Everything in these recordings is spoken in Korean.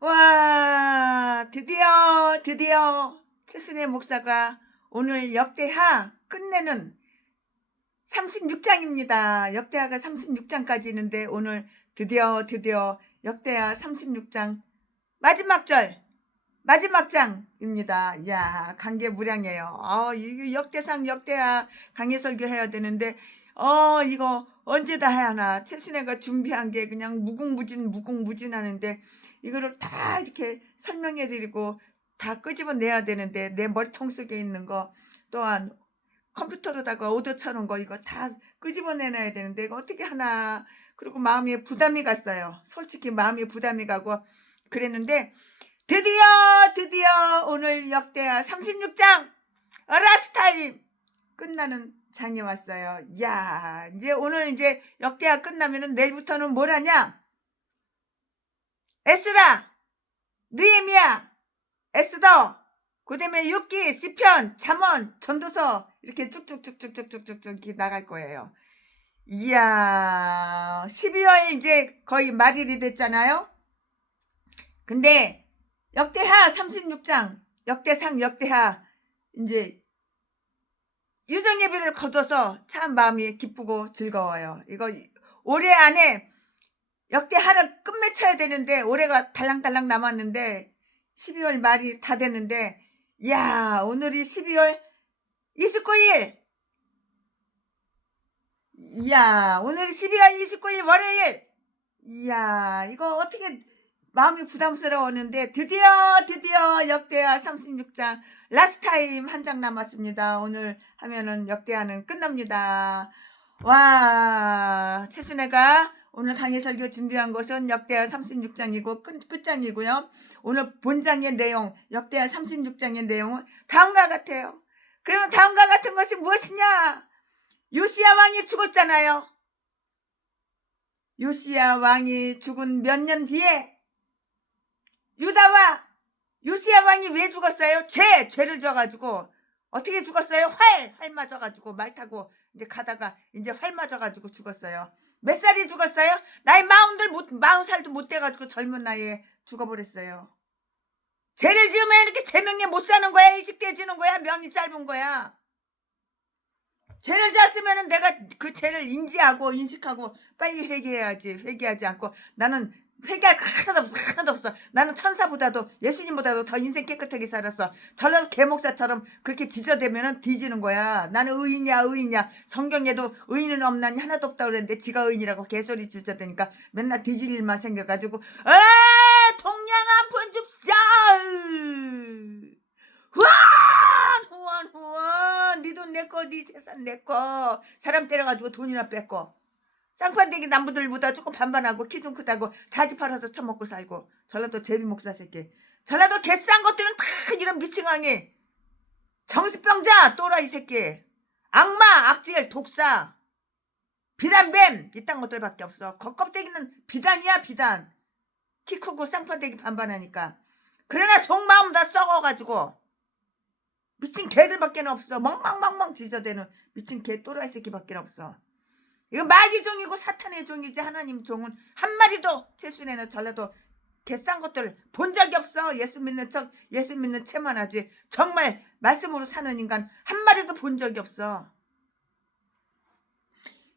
와, 드디어 최순애 목사가 오늘 역대하 끝내는 36장입니다. 역대하가 36장까지 있는데 오늘 드디어 역대하 36장 마지막 장입니다. 이야, 강계무량해요. 이 역대상 역대하 강해설교 해야 되는데 이거 언제 다 해야 하나. 최순애가 준비한 게 그냥 무궁무진 하는데 이거를 다 이렇게 설명해 드리고 다 끄집어내야 되는데 내 머리통 속에 있는 거 또한 컴퓨터로다가 오더 쳐놓은 거 이거 다 끄집어내놔야 되는데 이거 어떻게 하나. 그리고 마음에 부담이 갔어요. 솔직히 마음에 부담이 가고 그랬는데 드디어 오늘 역대하 36장 라스타임 끝나는 장이 왔어요. 야, 이제 오늘 이제 역대하 끝나면은 내일부터는 뭘 하냐? 에스라, 느헤미야, 에스더, 그다음에 욥기, 시편, 잠언, 전도서 이렇게 쭉쭉쭉쭉쭉쭉쭉 나갈 거예요. 이야, 12월 이제 거의 말일이 됐잖아요. 근데 역대하 36장 역대하 이제 유정예배를 거둬서 참 마음이 기쁘고 즐거워요. 이거 올해 안에 역대하를 끝맺혀야 되는데 올해가 달랑달랑 남았는데 12월 말이 다 됐는데 이야, 오늘이 12월 29일. 이야, 오늘이 12월 29일 월요일. 이야, 이거 어떻게 마음이 부담스러웠는데 드디어 역대하 36장 라스타임 한 장 남았습니다. 오늘 하면은 역대하는 끝납니다. 와, 최순애가 오늘 강의 설교 준비한 것은 역대하 36장이고 끝장이고요. 오늘 본장의 내용, 역대하 36장의 내용은 다음과 같아요. 그러면 다음과 같은 것이 무엇이냐? 요시야 왕이 죽었잖아요. 요시야 왕이 죽은 몇 년 뒤에 유다와 요시야 왕이 왜 죽었어요? 죄를 져가지고 어떻게 죽었어요? 활 맞아가지고 말 타고 이제 가다가 이제 활 맞아가지고 죽었어요. 몇 살이 죽었어요? 나이 40살도 못 돼가지고 젊은 나이에 죽어버렸어요. 죄를 지으면 이렇게 제명에 못 사는 거야? 일찍 깨지는 거야? 명이 짧은 거야? 죄를 졌으면 내가 그 죄를 인지하고 인식하고 빨리 회개해야지. 회개하지 않고 나는 회개할 거 하나도 없어. 나는 천사보다도 예수님보다도 더 인생 깨끗하게 살았어. 전라도 개목사처럼 그렇게 지저대면은 뒤지는 거야. 나는 의인이야. 성경에도 의인은 없나니 하나도 없다고 그랬는데 지가 의인이라고 개소리 지저대니까 맨날 뒤질 일만 생겨가지고 동양한 본줍사 후원 네 돈 내꺼 네 재산 내꺼. 사람 때려가지고 돈이나 뺏고 쌍판대기 남부들보다 조금 반반하고 키 좀 크다고 자지 팔아서 처먹고 살고. 전라도 제비 목사 새끼. 전라도 개싼 것들은 다 이런 미친강이 정신병자 또라이 새끼. 악마 악질 독사 비단뱀 이딴 것들밖에 없어. 겉껍데기는 비단이야 비단. 키 크고 쌍판대기 반반하니까. 그러나 속마음 다 썩어가지고 미친 개들밖에 없어. 멍멍멍멍 지저대는 미친 개 또라이 새끼밖에 없어. 이거 마귀 종이고 사탄의 종이지. 하나님 종은 한 마리도 최순애는 전라도 개싼 것들 본 적이 없어. 예수 믿는 척 예수 믿는 채만 하지. 정말 말씀으로 사는 인간 한 마리도 본 적이 없어.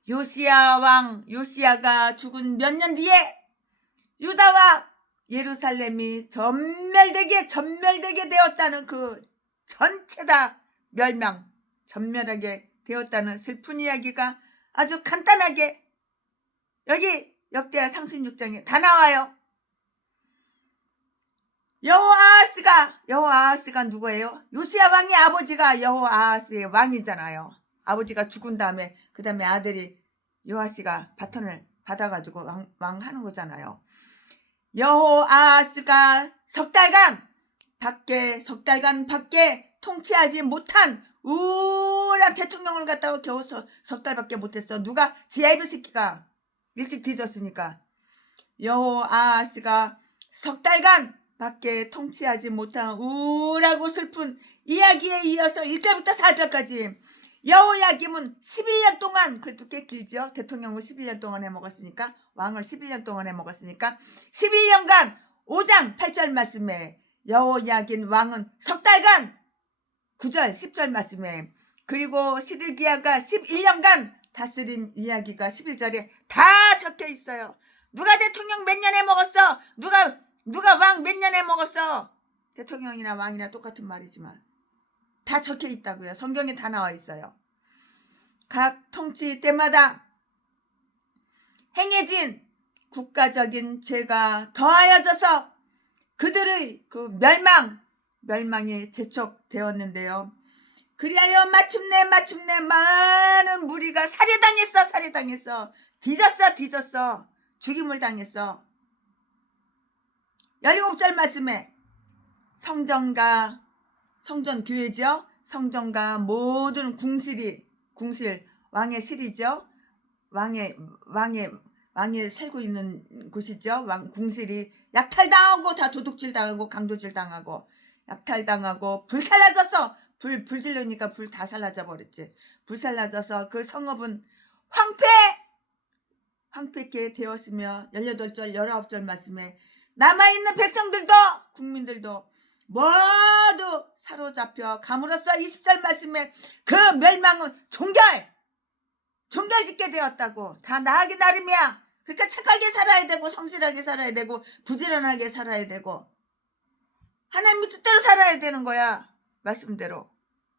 요시야가 죽은 몇 년 뒤에 유다와 예루살렘이 전멸되게 되었다는 그 전체 다 전멸하게 되었다는 슬픈 이야기가 아주 간단하게 여기 역대하 36장에 다 나와요. 여호아하스가 누구예요? 요시야 왕의 아버지가 여호아하스의 왕이잖아요. 아버지가 죽은 다음에 그 다음에 아들이 요아스가 바톤을 받아가지고 왕 하는 거잖아요. 여호아하스가 석 달간 밖에 통치하지 못한 우울한 대통령을 갖다가 겨우 석 달밖에 못했어. 누가? 지아이브 새끼가 일찍 뒤졌으니까. 여호아하스가 석 달간 밖에 통치하지 못한 우울하고 슬픈 이야기에 이어서 1절부터 4절까지 여호야김은 11년 동안, 그래도 꽤 길죠. 대통령을 11년 동안 해먹었으니까, 왕을 11년 동안 해먹었으니까 11년간 5장 8절 말씀에 여호야긴 왕은 석 달간 9절 10절 말씀에 그리고 시드기야가 11년간 다스린 이야기가 11절에 다 적혀 있어요. 누가 대통령 몇 년에 먹었어? 누가 왕 몇 년에 먹었어? 대통령이나 왕이나 똑같은 말이지만 다 적혀 있다고요. 성경에 다 나와 있어요. 각 통치 때마다 행해진 국가적인 죄가 더하여져서 그들의 그 멸망이 재촉되었는데요. 그리하여 마침내 많은 무리가 살해당했어. 뒤졌어. 죽임을 당했어. 17절 말씀에 성전교회죠. 성전과 모든 궁실 왕의 실이죠. 왕이 살고 있는 곳이죠. 궁실이 약탈당하고 다 도둑질당하고 강도질당하고 약탈당하고 불살라졌어. 불 질르니까 불 다 살라져 버렸지. 불살라져서 그 성읍은 황폐케 되었으며 18절 19절 말씀에 남아있는 백성들도 국민들도 모두 사로잡혀 감으로써 20절 말씀에 그 멸망은 종결짓게 되었다고. 다 나하기 나름이야. 그러니까 착하게 살아야 되고 성실하게 살아야 되고 부지런하게 살아야 되고 하나님 뜻대로 살아야 되는 거야. 말씀대로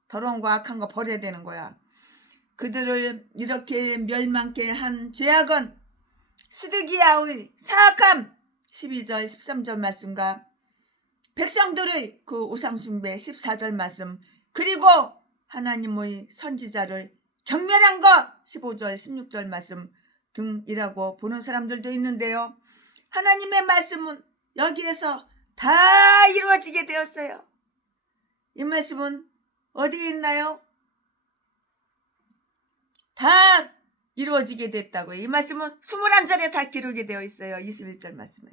더러운 거 악한 거 버려야 되는 거야. 그들을 이렇게 멸망케 한 죄악은 시드기야의 사악함 12절 13절 말씀과 백성들의 그 우상숭배 14절 말씀 그리고 하나님의 선지자를 경멸한 것 15절 16절 말씀 등이라고 보는 사람들도 있는데요. 하나님의 말씀은 여기에서 다 이루어지게 되었어요. 이 말씀은 어디에 있나요? 다 이루어지게 됐다고요. 이 말씀은 21절에 다 기록이 되어 있어요. 21절 말씀에.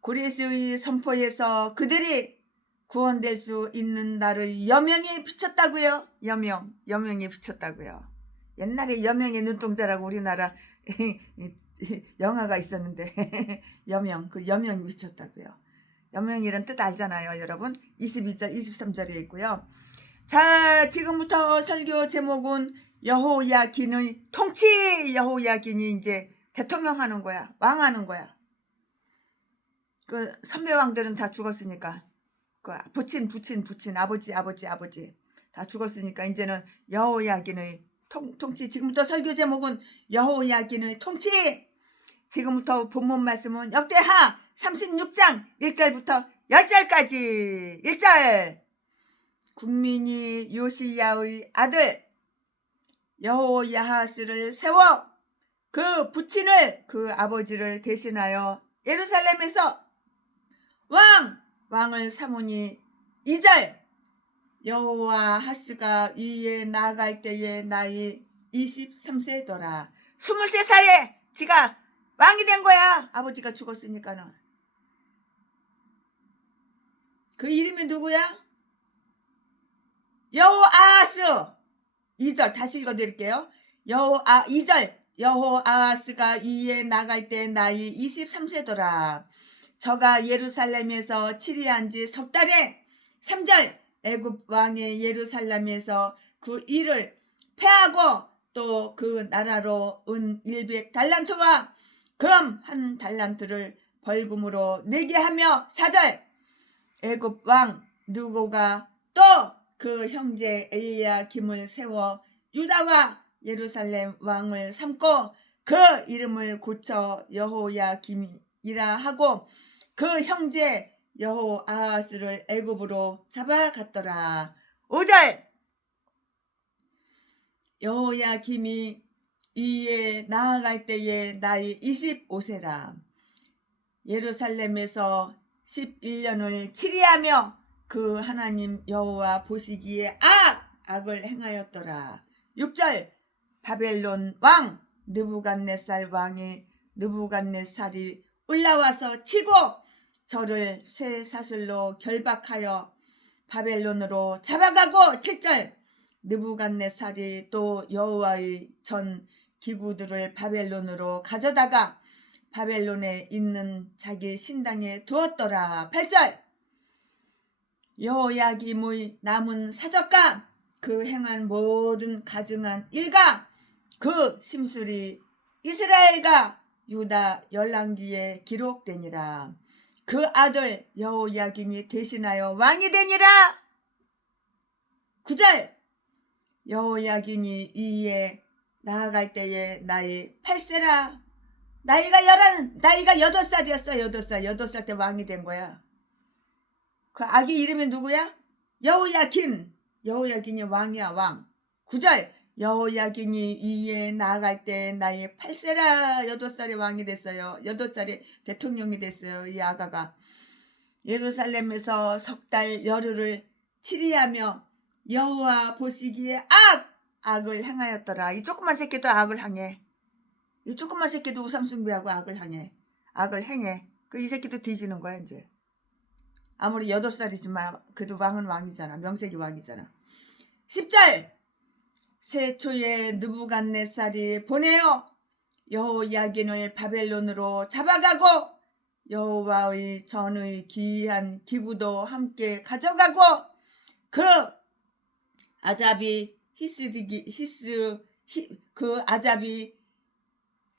고레스의 선포에서 그들이 구원될 수 있는 날의 여명이 비쳤다고요. 여명이 비쳤다고요. 옛날에 여명의 눈동자라고 우리나라 영화가 있었는데 그 여명이 비쳤다고요. 여명이란 뜻 알잖아요, 여러분. 22절 23절에 있고요. 자, 지금부터 설교 제목은 여호야긴의 통치. 여호야긴이 이제 대통령 하는 거야. 왕 하는 거야. 그 선배왕들은 다 죽었으니까 그 부친 아버지 다 죽었으니까 이제는 여호야긴의 통치. 지금부터 설교 제목은 여호야긴의 통치. 지금부터 본문 말씀은 역대하 36장 1절부터 10절까지. 1절 국민이 요시야의 아들 여호야하스를 세워 그 부친을 그 아버지를 대신하여 예루살렘에서 왕을 삼으니. 2절 여호야하스가 위에 나아갈 때에 나이 23세더라. 23살에 지가 왕이 된 거야. 아버지가 죽었으니까는. 그 이름이 누구야? 여호아하스. 2절 다시 읽어드릴게요. 2절 여호아하스가 위에 나갈 때 나이 23세더라. 저가 예루살렘에서 치리한 지 석 달에. 3절 애굽 왕의 예루살렘에서 그 일을 패하고 또 그 나라로 은 100달란트와 금 1달란트를 벌금으로 내게 하며. 4절 애굽 왕 느고가 또 그 형제 엘리야김을 세워 유다와 예루살렘 왕을 삼고 그 이름을 고쳐 여호야김이라 하고 그 형제 여호아하스를 애굽으로 잡아갔더라. 5절 여호야김이 위에 나아갈 때에 나이 25세라. 예루살렘에서 11년을 치리하며 그 하나님 여호와 보시기에 악을 행하였더라. 6절 바벨론 왕 느부갓네살이 올라와서 치고 저를 쇠사슬로 결박하여 바벨론으로 잡아가고. 7절 느부갓네살이 또 여호와의 전 기구들을 바벨론으로 가져다가 바벨론에 있는 자기 신당에 두었더라. 8절 여호야김의 남은 사적과 그 행한 모든 가증한 일과 그 심술이 이스라엘과 유다 열왕기에 기록되니라. 그 아들 여호야긴이 대신하여 왕이 되니라. 9절 여호야긴이 이에 나아갈 때에 나이 8세라. 나이가 8살이었어. 8살 때 왕이 된 거야. 그 아기 이름이 누구야? 여호야긴. 여호야긴이 왕이야, 왕. 9절 여호야긴이 이에 나아갈 때 나이 8세라. 8살에 왕이 됐어요. 8살에 대통령이 됐어요. 이 아가가 예루살렘에서 석 달 열흘을 치리하며 여호와 보시기에 악을 행하였더라. 이 조그만 새끼도 악을 행해. 이 조그만 새끼도 우상숭배하고 악을 행해. 이 새끼도 뒤지는 거야 이제. 아무리 8살이지만 그래도 왕은 왕이잖아. 명색이 왕이잖아. 10절 세초에 느부갓네살이 보내어 여호야긴을 바벨론으로 잡아가고 여호와의 전의 기이한 기구도 함께 가져가고 그 아잡이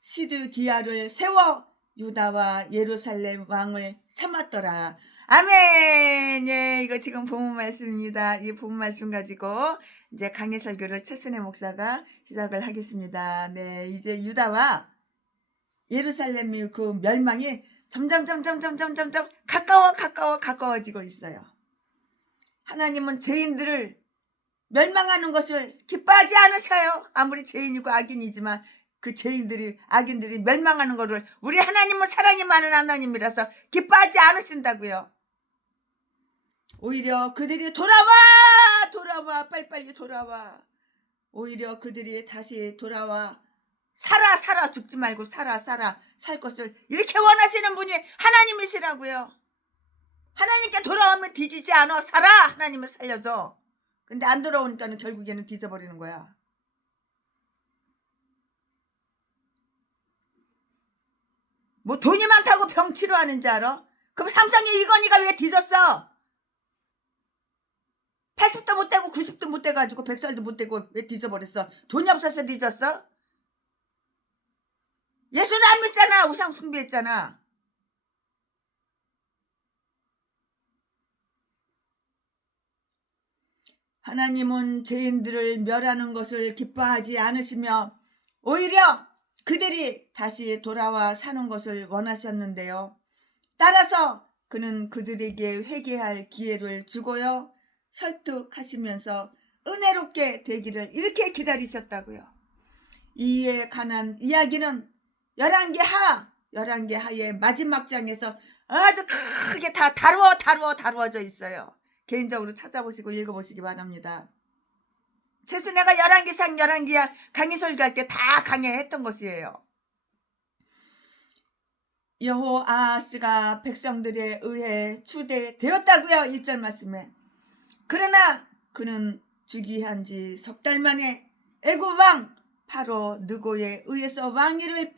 시드기야를 세워 유다와 예루살렘 왕을 삼았더라. 아멘. 예, 이거 지금 본문 말씀입니다. 이 본문 말씀 가지고 이제 강해 설교를 최순애 목사가 시작을 하겠습니다. 네, 이제 유다와 예루살렘의 그 멸망이 점점 가까워지고 있어요. 하나님은 죄인들을 멸망하는 것을 기뻐하지 않으셔요. 아무리 죄인이고 악인이지만 그 죄인들이 악인들이 멸망하는 것을 우리 하나님은 사랑이 많은 하나님이라서 기뻐하지 않으신다고요. 오히려 그들이 돌아와 빨리빨리 돌아와. 오히려 그들이 다시 돌아와 살아 죽지 말고 살 것을 이렇게 원하시는 분이 하나님이시라고요. 하나님께 돌아오면 뒤지지 않아. 살아. 하나님을 살려줘. 근데 안 돌아오니까는 결국에는 뒤져버리는 거야. 뭐 돈이 많다고 병 치료하는 줄 알아? 그럼 삼성의 이건희가 왜 뒤졌어? 80도 못 되고 90도 못 돼가지고 100살도 못 되고 왜 뒤져버렸어? 돈이 없어서 뒤졌어? 예수는 안 믿잖아. 우상 숭배했잖아. 하나님은 죄인들을 멸하는 것을 기뻐하지 않으시며 오히려 그들이 다시 돌아와 사는 것을 원하셨는데요. 따라서 그는 그들에게 회개할 기회를 주고요. 설득하시면서 은혜롭게 되기를 이렇게 기다리셨다고요. 이에 관한 이야기는 열왕기하의 마지막 장에서 아주 크게 다 다루어져 있어요. 개인적으로 찾아보시고 읽어보시기 바랍니다. 최순애가 열왕기야 강의 설교할 때 다 강해했던 것이에요. 여호아하스가 백성들에 의해 추대되었다고요. 1절 말씀에. 그러나 그는 즉위한 지 석 달 만에 애굽 왕 바로 느고에 의해서 왕위를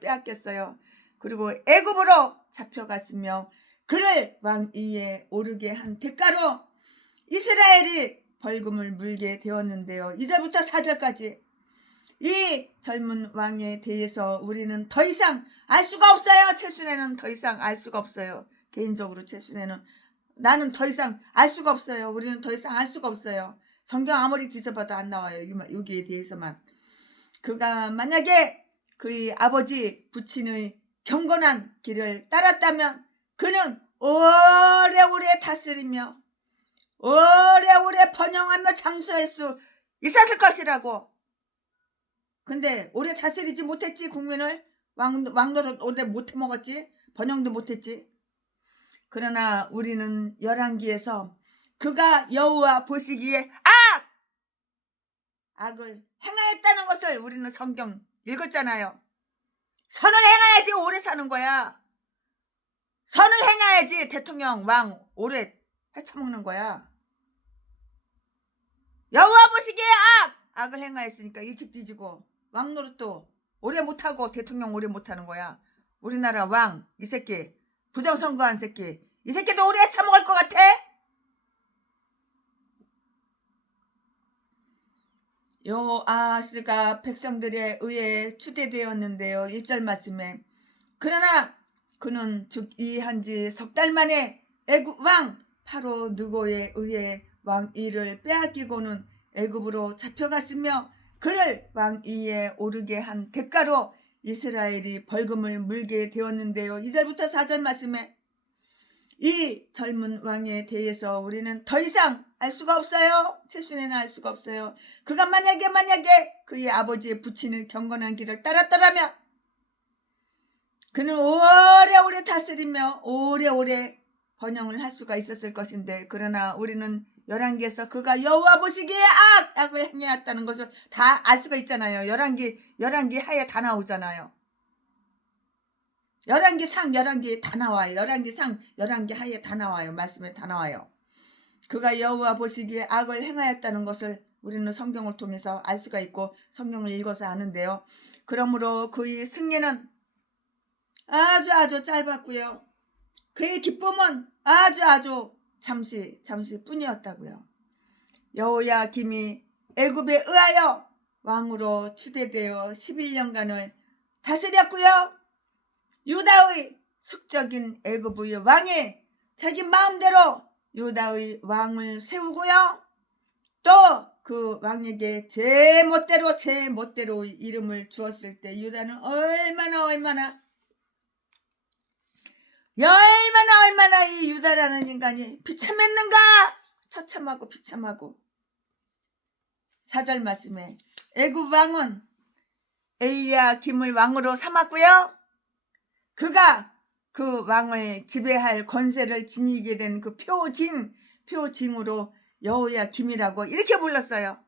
빼앗겼어요. 그리고 애굽으로 잡혀갔으며 그를 왕위에 오르게 한 대가로 이스라엘이 벌금을 물게 되었는데요. 2절부터 4절까지 이 젊은 왕에 대해서 우리는 더 이상 알 수가 없어요. 최순애는 더 이상 알 수가 없어요. 개인적으로 최순애는 나는 더 이상 알 수가 없어요. 우리는 더 이상 알 수가 없어요. 성경 아무리 뒤져봐도 안 나와요. 여기에 대해서만. 그가 만약에 그의 아버지 부친의 경건한 길을 따랐다면 그는 오래오래 다스리며 오래오래 번영하며 장수할 수 있었을 것이라고. 근데 오래 다스리지 못했지. 국민을 왕노릇 오래 못해 먹었지. 번영도 못했지. 그러나 우리는 열왕기에서 그가 여호와 보시기에 악을 행하였다는 것을 우리는 성경 읽었잖아요. 선을 행해야지 오래 사는 거야. 선을 행해야지 대통령 왕 오래 헤쳐먹는 거야. 여호와 보시기에 악을 행하였으니까 일찍 뒤지고 왕노릇도 오래 못하고 대통령 오래 못하는 거야. 우리나라 왕 이 새끼 부정선거한 새끼 이 새끼도 오래 처먹을 것 같아? 요아스가 백성들의 의에 추대되었는데요. 1절 말씀에 그러나 그는 즉 이한지 석 달 만에 애굽 왕 바로 느고에 의해 왕위를 빼앗기고는 애굽으로 잡혀갔으며 그를 왕위에 오르게 한 대가로 이스라엘이 벌금을 물게 되었는데요. 2절부터 4절 말씀에 이 젊은 왕에 대해서 우리는 더 이상 알 수가 없어요. 최순에는 알 수가 없어요. 그가 만약에 그의 아버지의 부친을 경건한 길을 따랐더라면 그는 오래오래 다스리며 오래오래 번영을 할 수가 있었을 것인데 그러나 우리는 열왕기에서 그가 여호와 보시기에 악을 행해왔다는 것을 다 알 수가 있잖아요. 열왕기 하에 다 나오잖아요. 열왕기 상 열왕기에 다 나와요. 열왕기 상 열왕기 하에 다 나와요. 말씀에 다 나와요. 그가 여호와 보시기에 악을 행하였다는 것을 우리는 성경을 통해서 알 수가 있고 성경을 읽어서 아는데요. 그러므로 그의 승리는 아주 짧았고요. 그의 기쁨은 아주 잠시 뿐이었다고요. 여호야김이 애굽에 의하여 왕으로 추대되어 11년간을 다스렸고요. 유다의 숙적인 애굽의 왕이 자기 마음대로 유다의 왕을 세우고요. 또 그 왕에게 제 멋대로 이름을 주었을 때 유다는 얼마나 이 유다라는 인간이 비참했는가? 처참하고 비참하고. 4절 말씀에 애굽 왕은 엘리야김을 왕으로 삼았고요. 그가 그 왕을 지배할 권세를 지니게 된 그 표징으로 여호야김이라고 이렇게 불렀어요.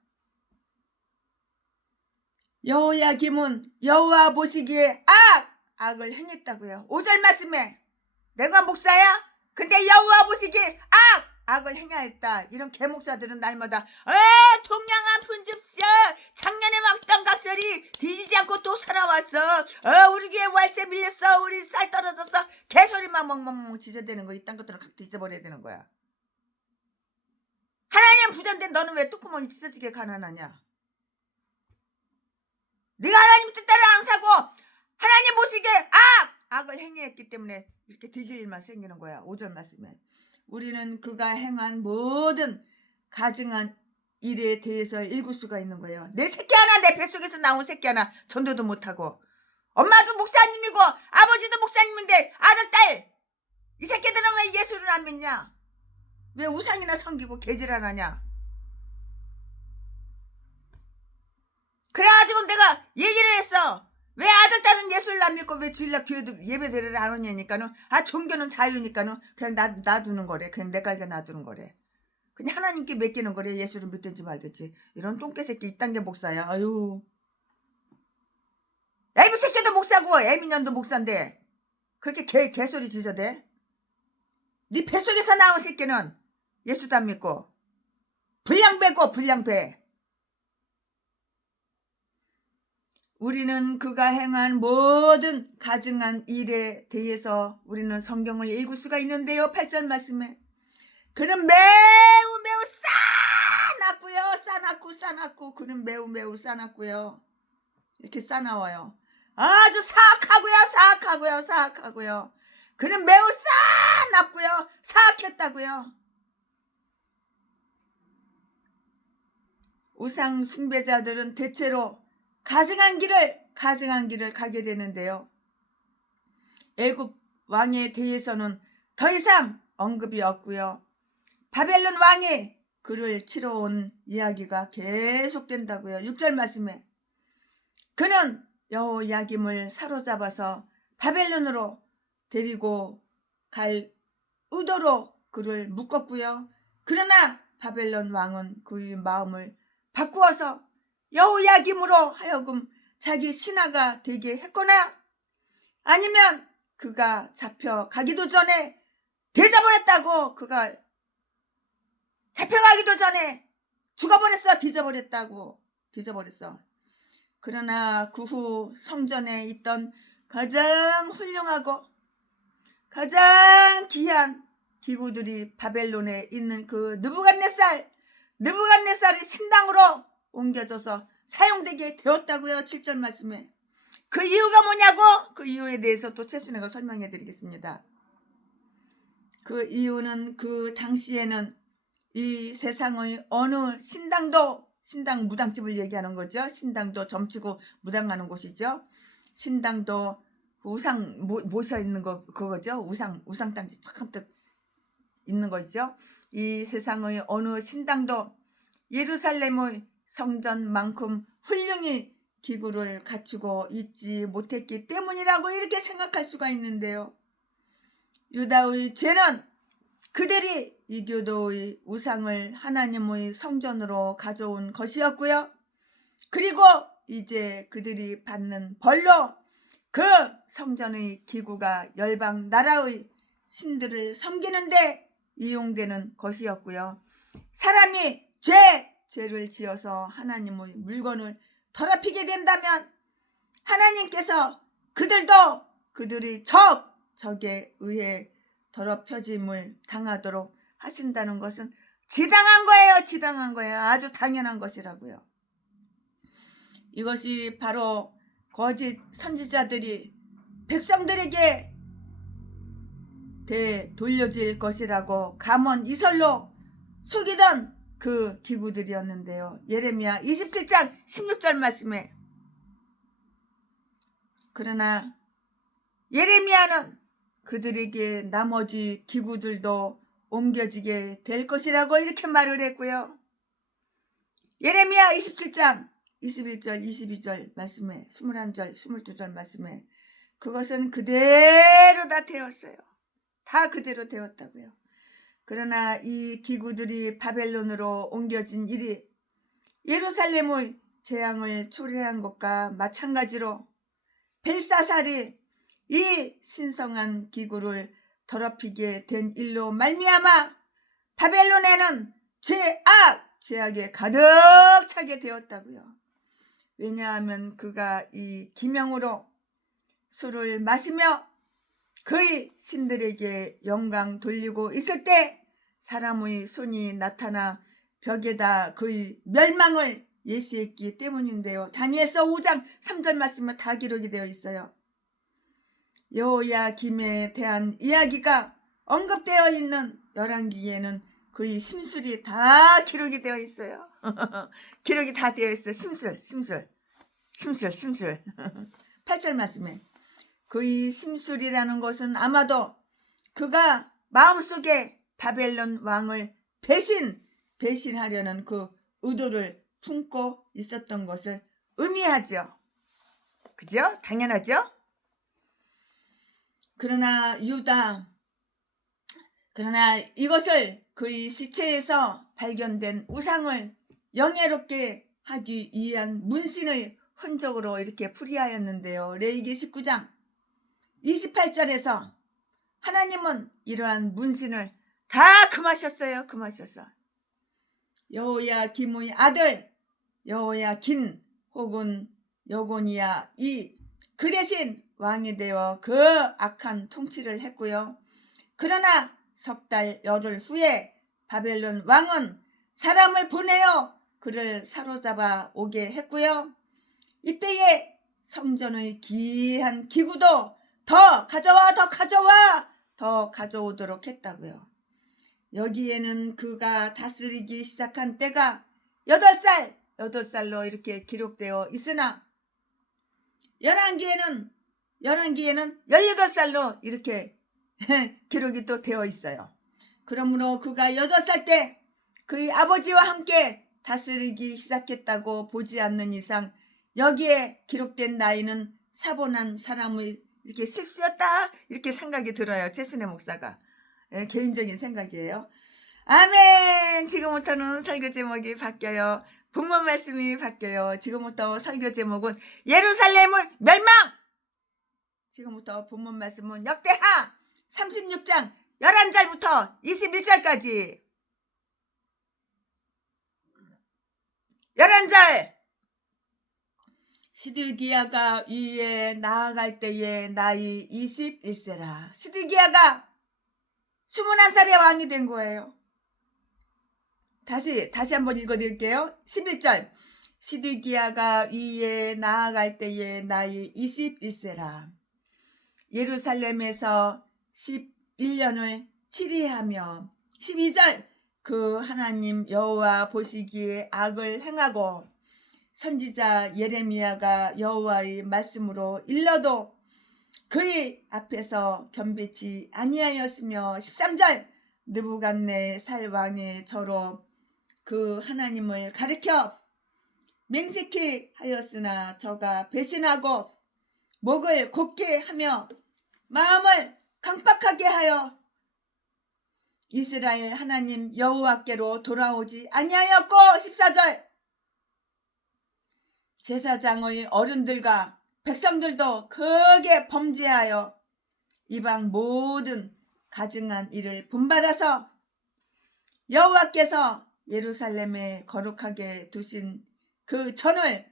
여호야김은 여호와 보시기에 악을 행했다고요. 5절 말씀에 내가 목사야? 근데 여호와 보시기에 악을 행하였다. 이런 개목사들은 날마다 통량한 분줍쇼 작년에 막던 각설이 뒤지지 않고 또 살아왔어. 우리 교회 월세 밀렸어. 우리 쌀 떨어졌어. 개소리만 멍멍멍 지저대는 거 이딴 것들은 각자 잊어버려야 되는 거야. 하나님 부전된 너는 왜 뚜구멍이 찢어지게 가난하냐? 네가 하나님 뜻대로 안 사고 하나님 보시기에 악을 행했기 때문에 이렇게 뒤질 일만 생기는 거야. 5절 말씀에 우리는 그가 행한 모든 가증한 일에 대해서 읽을 수가 있는 거예요. 내 새끼 하나 내 뱃속에서 나온 새끼 하나 전도도 못하고 엄마도 목사님이고 아버지도 목사님인데 아들 딸 이 새끼들은 왜 예수를 안 믿냐? 왜 우상이나 섬기고 개질을 하냐? 그래가지고 내가 얘기를 했어. 왜 아들 딸은 예수를 안 믿고 왜 주일날 교회도 예배드리러 안 오냐니까는 종교는 자유니까는 그냥 놔두는 거래. 그냥 내 깔게 놔두는 거래. 그냥 하나님께 맡기는 거래. 예수를 믿든지 말든지. 이런 똥개 새끼 이딴 게 목사야. 아유. 애비 새끼도 목사고 애미년도 목사인데 그렇게 개소리 지저대? 네 뱃속에서 나온 새끼는 예수도 안 믿고 불량배고 불량배. 우리는 그가 행한 모든 가증한 일에 대해서 우리는 성경을 읽을 수가 있는데요. 8절 말씀에 그는 매우 싸놨고 그는 매우 싸놨고요. 이렇게 싸나워요. 아주 사악하고요. 그는 매우 싸놨고요. 사악했다고요. 우상 숭배자들은 대체로 가증한 길을 가게 되는데요. 애굽 왕에 대해서는 더 이상 언급이 없고요. 바벨론 왕이 그를 치러 온 이야기가 계속된다고요. 6절 말씀에 그는 여호야김을 사로잡아서 바벨론으로 데리고 갈 의도로 그를 묶었고요. 그러나 바벨론 왕은 그의 마음을 바꾸어서 여호야김으로 하여금 자기 신하가 되게 했거나 아니면 그가 잡혀가기도 전에 뒤져버렸다고. 그가 잡혀가기도 전에 죽어버렸어. 뒤져버렸어. 그러나 그 후 성전에 있던 가장 훌륭하고 가장 귀한 기구들이 바벨론에 있는 그 느부갓네살이 신당으로 옮겨져서 사용되게 되었다고요. 7절 말씀에. 그 이유가 뭐냐고? 그 이유에 대해서 또 최순애가 설명해 드리겠습니다. 그 이유는 그 당시에는 이 세상의 어느 신당 무당집을 얘기하는 거죠. 신당도 점치고 무당 가는 곳이죠. 신당도 우상 모셔 있는 그거죠. 우상 땅지 참뜻 있는 거죠. 이 세상의 어느 신당도 예루살렘의 성전만큼 훌륭히 기구를 갖추고 있지 못했기 때문이라고 이렇게 생각할 수가 있는데요. 유다의 죄는 그들이 이교도의 우상을 하나님의 성전으로 가져온 것이었고요. 그리고 이제 그들이 받는 벌로 그 성전의 기구가 열방 나라의 신들을 섬기는데 이용되는 것이었고요. 사람이 죄를 지어서 하나님의 물건을 더럽히게 된다면 하나님께서 그들의 적에 의해 더럽혀짐을 당하도록 하신다는 것은 지당한 거예요. 아주 당연한 것이라고요. 이것이 바로 거짓 선지자들이 백성들에게 되돌려질 것이라고 감언 이설로 속이던 그 기구들이었는데요. 예레미야 27장 16절 말씀에. 그러나 예레미야는 그들에게 나머지 기구들도 옮겨지게 될 것이라고 이렇게 말을 했고요. 예레미야 27장 21절 22절 말씀에 21절 22절 말씀에 그것은 그대로 다 되었어요. 다 그대로 되었다고요. 그러나 이 기구들이 바벨론으로 옮겨진 일이 예루살렘의 재앙을 초래한 것과 마찬가지로 벨사살이 이 신성한 기구를 더럽히게 된 일로 말미암아 바벨론에는 죄악에 가득 차게 되었다고요. 왜냐하면 그가 이 기명으로 술을 마시며 그의 신들에게 영광 돌리고 있을 때 사람의 손이 나타나 벽에다 그의 멸망을 예시했기 때문인데요. 다니엘서 5장 3절 말씀은 다 기록이 되어 있어요. 여호야김에 대한 이야기가 언급되어 있는 열왕기에는 그의 심술이 다 기록이 되어 있어요. 기록이 다 되어 있어요. 심술 8절 말씀에 그의 심술이라는 것은 아마도 그가 마음속에 바벨론 왕을 배신하려는 그 의도를 품고 있었던 것을 의미하죠. 그죠? 당연하죠? 그러나 이것을 그의 시체에서 발견된 우상을 영예롭게 하기 위한 문신의 흔적으로 이렇게 풀이하였는데요. 레위기 19장 28절에서 하나님은 이러한 문신을 다 금하셨어요. 여호야김의 아들 여호야긴 혹은 여고니야 그 대신 왕이 되어 그 악한 통치를 했고요. 그러나 석 달 열흘 후에 바벨론 왕은 사람을 보내어 그를 사로잡아 오게 했고요. 이때에 성전의 귀한 기구도 더 가져오도록 했다고요. 여기에는 그가 다스리기 시작한 때가 8살로 이렇게 기록되어 있으나 열왕기에는 18살로 이렇게 기록이 또 되어 있어요. 그러므로 그가 8살 때 그의 아버지와 함께 다스리기 시작했다고 보지 않는 이상 여기에 기록된 나이는 사본한 사람의 이렇게 실수였다 이렇게 생각이 들어요. 최순애 목사가. 개인적인 생각이에요. 아멘. 지금부터는 설교 제목이 바뀌어요. 본문 말씀이 바뀌어요. 지금부터 설교 제목은 예루살렘의 멸망. 지금부터 본문 말씀은 역대하 36장 11절부터 21절까지 11절 시드기야가 위에 나아갈 때에 나이 21세라. 시드기야가 21살의 왕이 된 거예요. 다시 한번 읽어드릴게요. 11절. 시드기야가 위에 나아갈 때에 나이 21세라. 예루살렘에서 11년을 치리하며 12절. 그 하나님 여호와 보시기에 악을 행하고 선지자 예레미야가 여호와의 말씀으로 일러도 그의 앞에서 겸비치 아니하였으며 13절. 느부갓네살 왕의 저로 그 하나님을 가리켜 맹세케 하였으나 저가 배신하고 목을 곧게 하며 마음을 강팍하게 하여 이스라엘 하나님 여호와께로 돌아오지 아니하였고 14절. 제사장의 어른들과 백성들도 크게 범죄하여 이방 모든 가증한 일을 본받아서 여호와께서 예루살렘에 거룩하게 두신 그 전을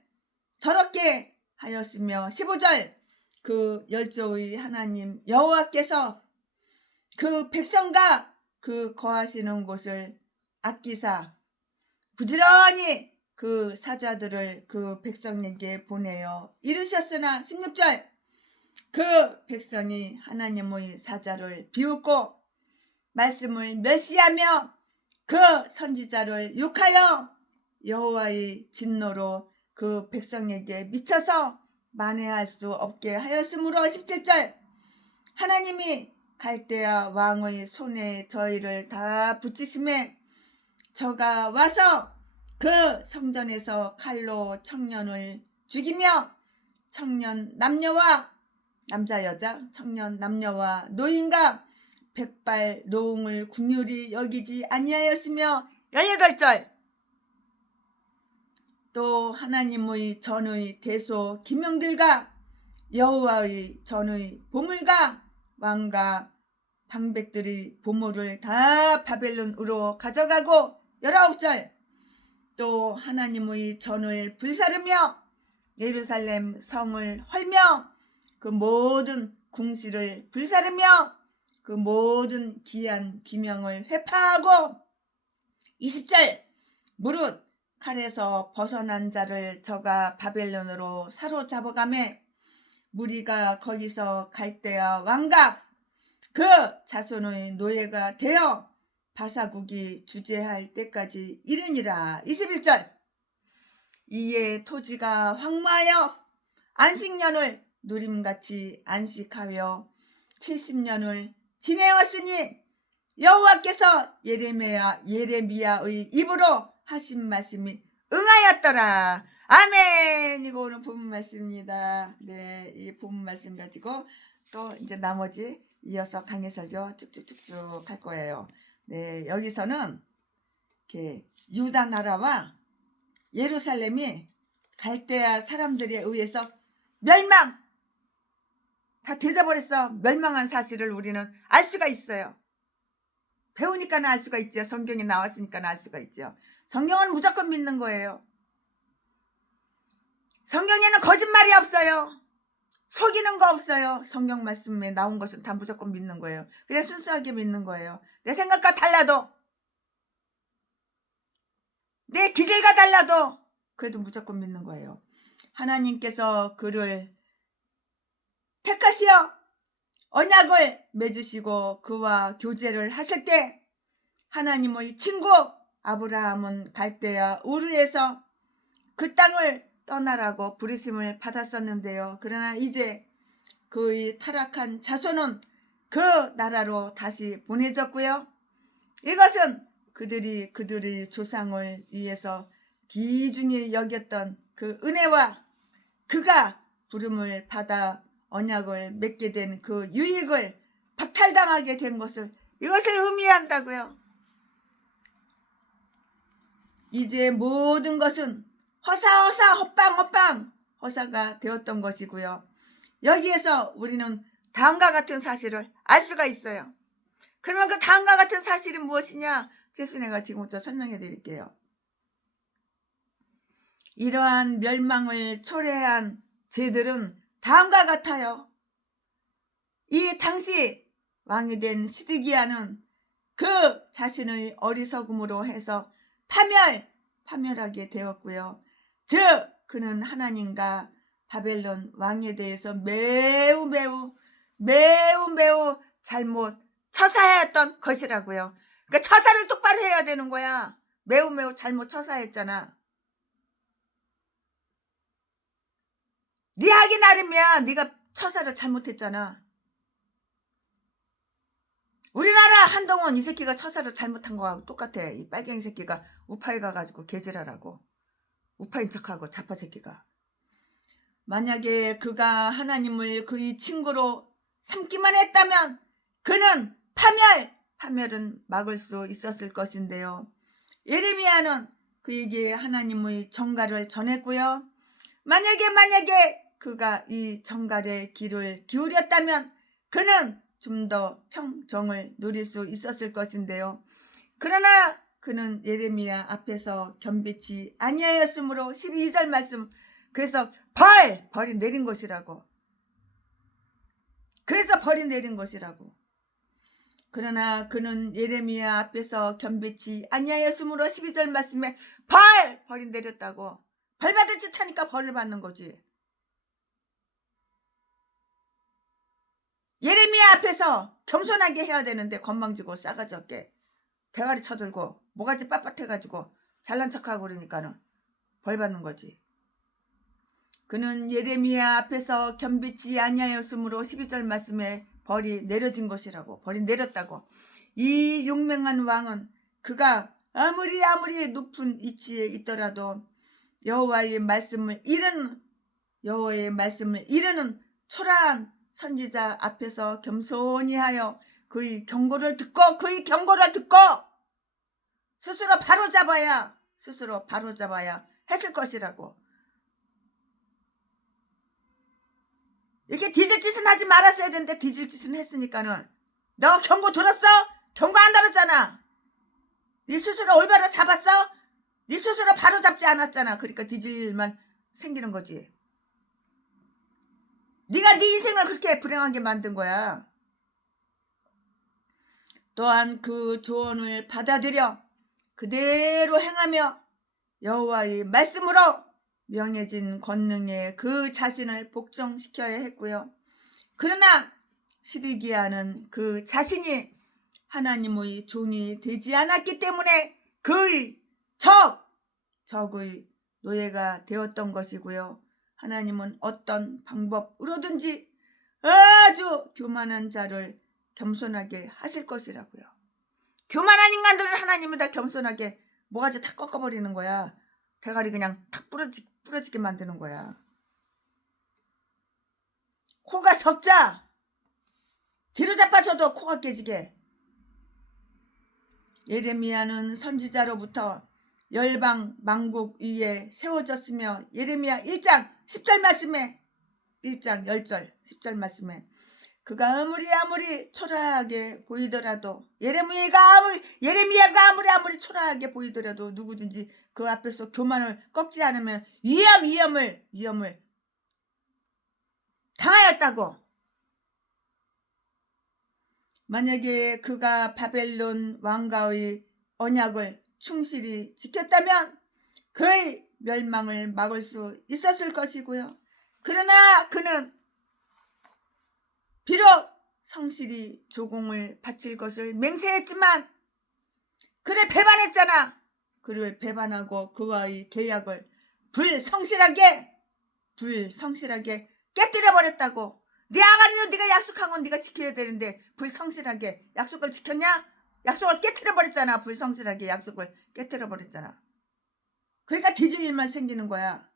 더럽게 하였으며 15절. 그 열조의 하나님 여호와께서 그 백성과 그 거하시는 곳을 아끼사 부지런히 그 사자들을 그 백성에게 보내어 이르셨으나 16절. 그 백성이 하나님의 사자를 비웃고 말씀을 멸시하며 그 선지자를 욕하여 여호와의 진노로 그 백성에게 미쳐서 만회할 수 없게 하였으므로 17절. 하나님이 갈대아 왕의 손에 저희를 다 붙이심에 저가 와서 그 성전에서 칼로 청년을 죽이며 청년 남녀와 남자 여자 청년 남녀와 노인과 백발 노웅을 긍휼히 여기지 아니하였으며 18절. 또 하나님의 전의 대소 기명들과 여호와의 전의 보물과 왕과 방백들의 보물을 다 바벨론으로 가져가고 19절. 또 하나님의 전을 불사르며 예루살렘 성을 헐며 그 모든 궁시를 불사르며 그 모든 귀한 기명을 회파하고 20절. 무릇 칼에서 벗어난 자를 저가 바벨론으로 사로잡아가매 무리가 거기서 갈대아 왕과 그 자손의 노예가 되어 바사국이 주재할 때까지 이르니라. 21절. 이에 토지가 황무하여 안식년을 누림같이 안식하여 70년을 지내었으니 여호와께서 예레미야의 입으로 하신 말씀이 응하였더라. 아멘. 이거 오늘 본문 말씀입니다. 네, 이 본문 말씀 가지고 또 이제 나머지 이어서 강해 설교 쭉쭉쭉쭉 할 거예요. 네, 여기서는 이렇게 유다 나라와 예루살렘이 갈대아 사람들에 의해서 멸망 다 되져버렸어. 멸망한 사실을 우리는 알 수가 있어요. 배우니까 알 수가 있죠. 성경에 나왔으니까 알 수가 있죠. 성경은 무조건 믿는 거예요. 성경에는 거짓말이 없어요. 속이는 거 없어요. 성경 말씀에 나온 것은 다 무조건 믿는 거예요. 그냥 순수하게 믿는 거예요. 내 생각과 달라도, 내 기질과 달라도 그래도 무조건 믿는 거예요. 하나님께서 그를 택하시어 언약을 맺으시고 그와 교제를 하실 때 하나님의 친구 아브라함은 갈대아 우르에서 그 땅을 떠나라고 부르심을 받았었는데요. 그러나 이제 그의 타락한 자손은 그 나라로 다시 보내졌고요. 이것은 그들의 조상을 위해서 귀중히 여겼던 그 은혜와 그가 부름을 받아 언약을 맺게 된 그 유익을 박탈당하게 된 것을 이것을 의미한다고요. 이제 모든 것은 허사허사 헛방헛방 허사가 되었던 것이고요. 여기에서 우리는 다음과 같은 사실을 알 수가 있어요. 그러면 그 다음과 같은 사실이 무엇이냐? 제순애가 지금부터 설명해 드릴게요. 이러한 멸망을 초래한 죄들은 다음과 같아요. 이 당시 왕이 된 시드기야는 그 자신의 어리석음으로 해서 파멸하게 되었고요. 즉 그는 하나님과 바벨론 왕에 대해서 매우 잘못 처사했던 것이라고요. 그러니까 처사를 똑바로 해야 되는 거야. 매우 잘못 처사했잖아. 네 하기 나름이야. 네가 처사를 잘못했잖아. 우리나라 한동훈 이 새끼가 처사를 잘못한 거하고 똑같아. 이 빨갱이 새끼가 우파에 가가지고 개질하라고. 우파인 척하고 자파 새끼가. 만약에 그가 하나님을 그의 친구로 삼기만 했다면 그는 파멸은 막을 수 있었을 것인데요. 예레미야는 그에게 하나님의 정갈을 전했고요. 만약에 그가 이 정갈의 귀를 기울였다면 그는 좀 더 평정을 누릴 수 있었을 것인데요. 그러나 그는 예레미야 앞에서 겸비치 아니하였으므로 12절 말씀, 그래서 벌이 내린 것이라고. 그래서 벌이 내린 것이라고. 그러나 그는 예레미야 앞에서 겸비치 아니하였으므로 12절 말씀에 벌이 내렸다고. 벌 받을 짓 하니까 벌을 받는 거지. 예레미야 앞에서 겸손하게 해야 되는데 건방지고 싸가지 없게 대가리 쳐들고 모가지 빳빳해가지고 잘난 척하고 그러니까는 벌 받는 거지. 그는 예레미야 앞에서 겸비치 아니하였으므로 12절 말씀에 벌이 내려진 것이라고. 벌이 내렸다고. 이 용맹한 왕은 그가 아무리 높은 위치에 있더라도 여호와의 말씀을 이르는 초라한 선지자 앞에서 겸손히 하여 그의 경고를 듣고 스스로 바로잡아야 했을 것이라고. 이렇게 뒤질 짓은 하지 말았어야 되는데 뒤질 짓은 했으니까는. 너 경고 들었어? 경고 안 들었잖아. 네 스스로 올바로 잡았어? 네 스스로 바로잡지 않았잖아. 그러니까 뒤질 일만 생기는 거지. 네가 네 인생을 그렇게 불행하게 만든 거야. 또한 그 조언을 받아들여 그대로 행하며 여호와의 말씀으로 명해진 권능에 그 자신을 복종시켜야 했고요. 그러나 시드기야는 그 자신이 하나님의 종이 되지 않았기 때문에 그의 적의 노예가 되었던 것이고요. 하나님은 어떤 방법으로든지 아주 교만한 자를 겸손하게 하실 것이라고요. 교만한 인간들을 하나님은 다 겸손하게 모가지 탁 꺾어버리는 거야. 대가리 그냥 탁 부러지게 만드는 거야. 코가 적자. 뒤로 자빠져도 코가 깨지게. 예레미야는 선지자로부터 열방 만국 위에 세워졌으며 예레미야 1장 10절 말씀에 1장 10절 10절 말씀에 그가 아무리 초라하게 보이더라도 예레미야가 아무리 초라하게 보이더라도 누구든지 그 앞에서 교만을 꺾지 않으면 위험을 당하였다고. 만약에 그가 바벨론 왕가의 언약을 충실히 지켰다면 그의 멸망을 막을 수 있었을 것이고요. 그러나 그는 비록 성실히 조공을 바칠 것을 맹세했지만 그를 배반했잖아. 그를 배반하고 그와의 계약을 불성실하게 깨뜨려버렸다고. 네 아가리로 네가 약속한 건 네가 지켜야 되는데 불성실하게 약속을 지켰냐? 약속을 깨뜨려버렸잖아. 불성실하게 약속을 깨뜨려버렸잖아. 그러니까 뒤질 일만 생기는 거야.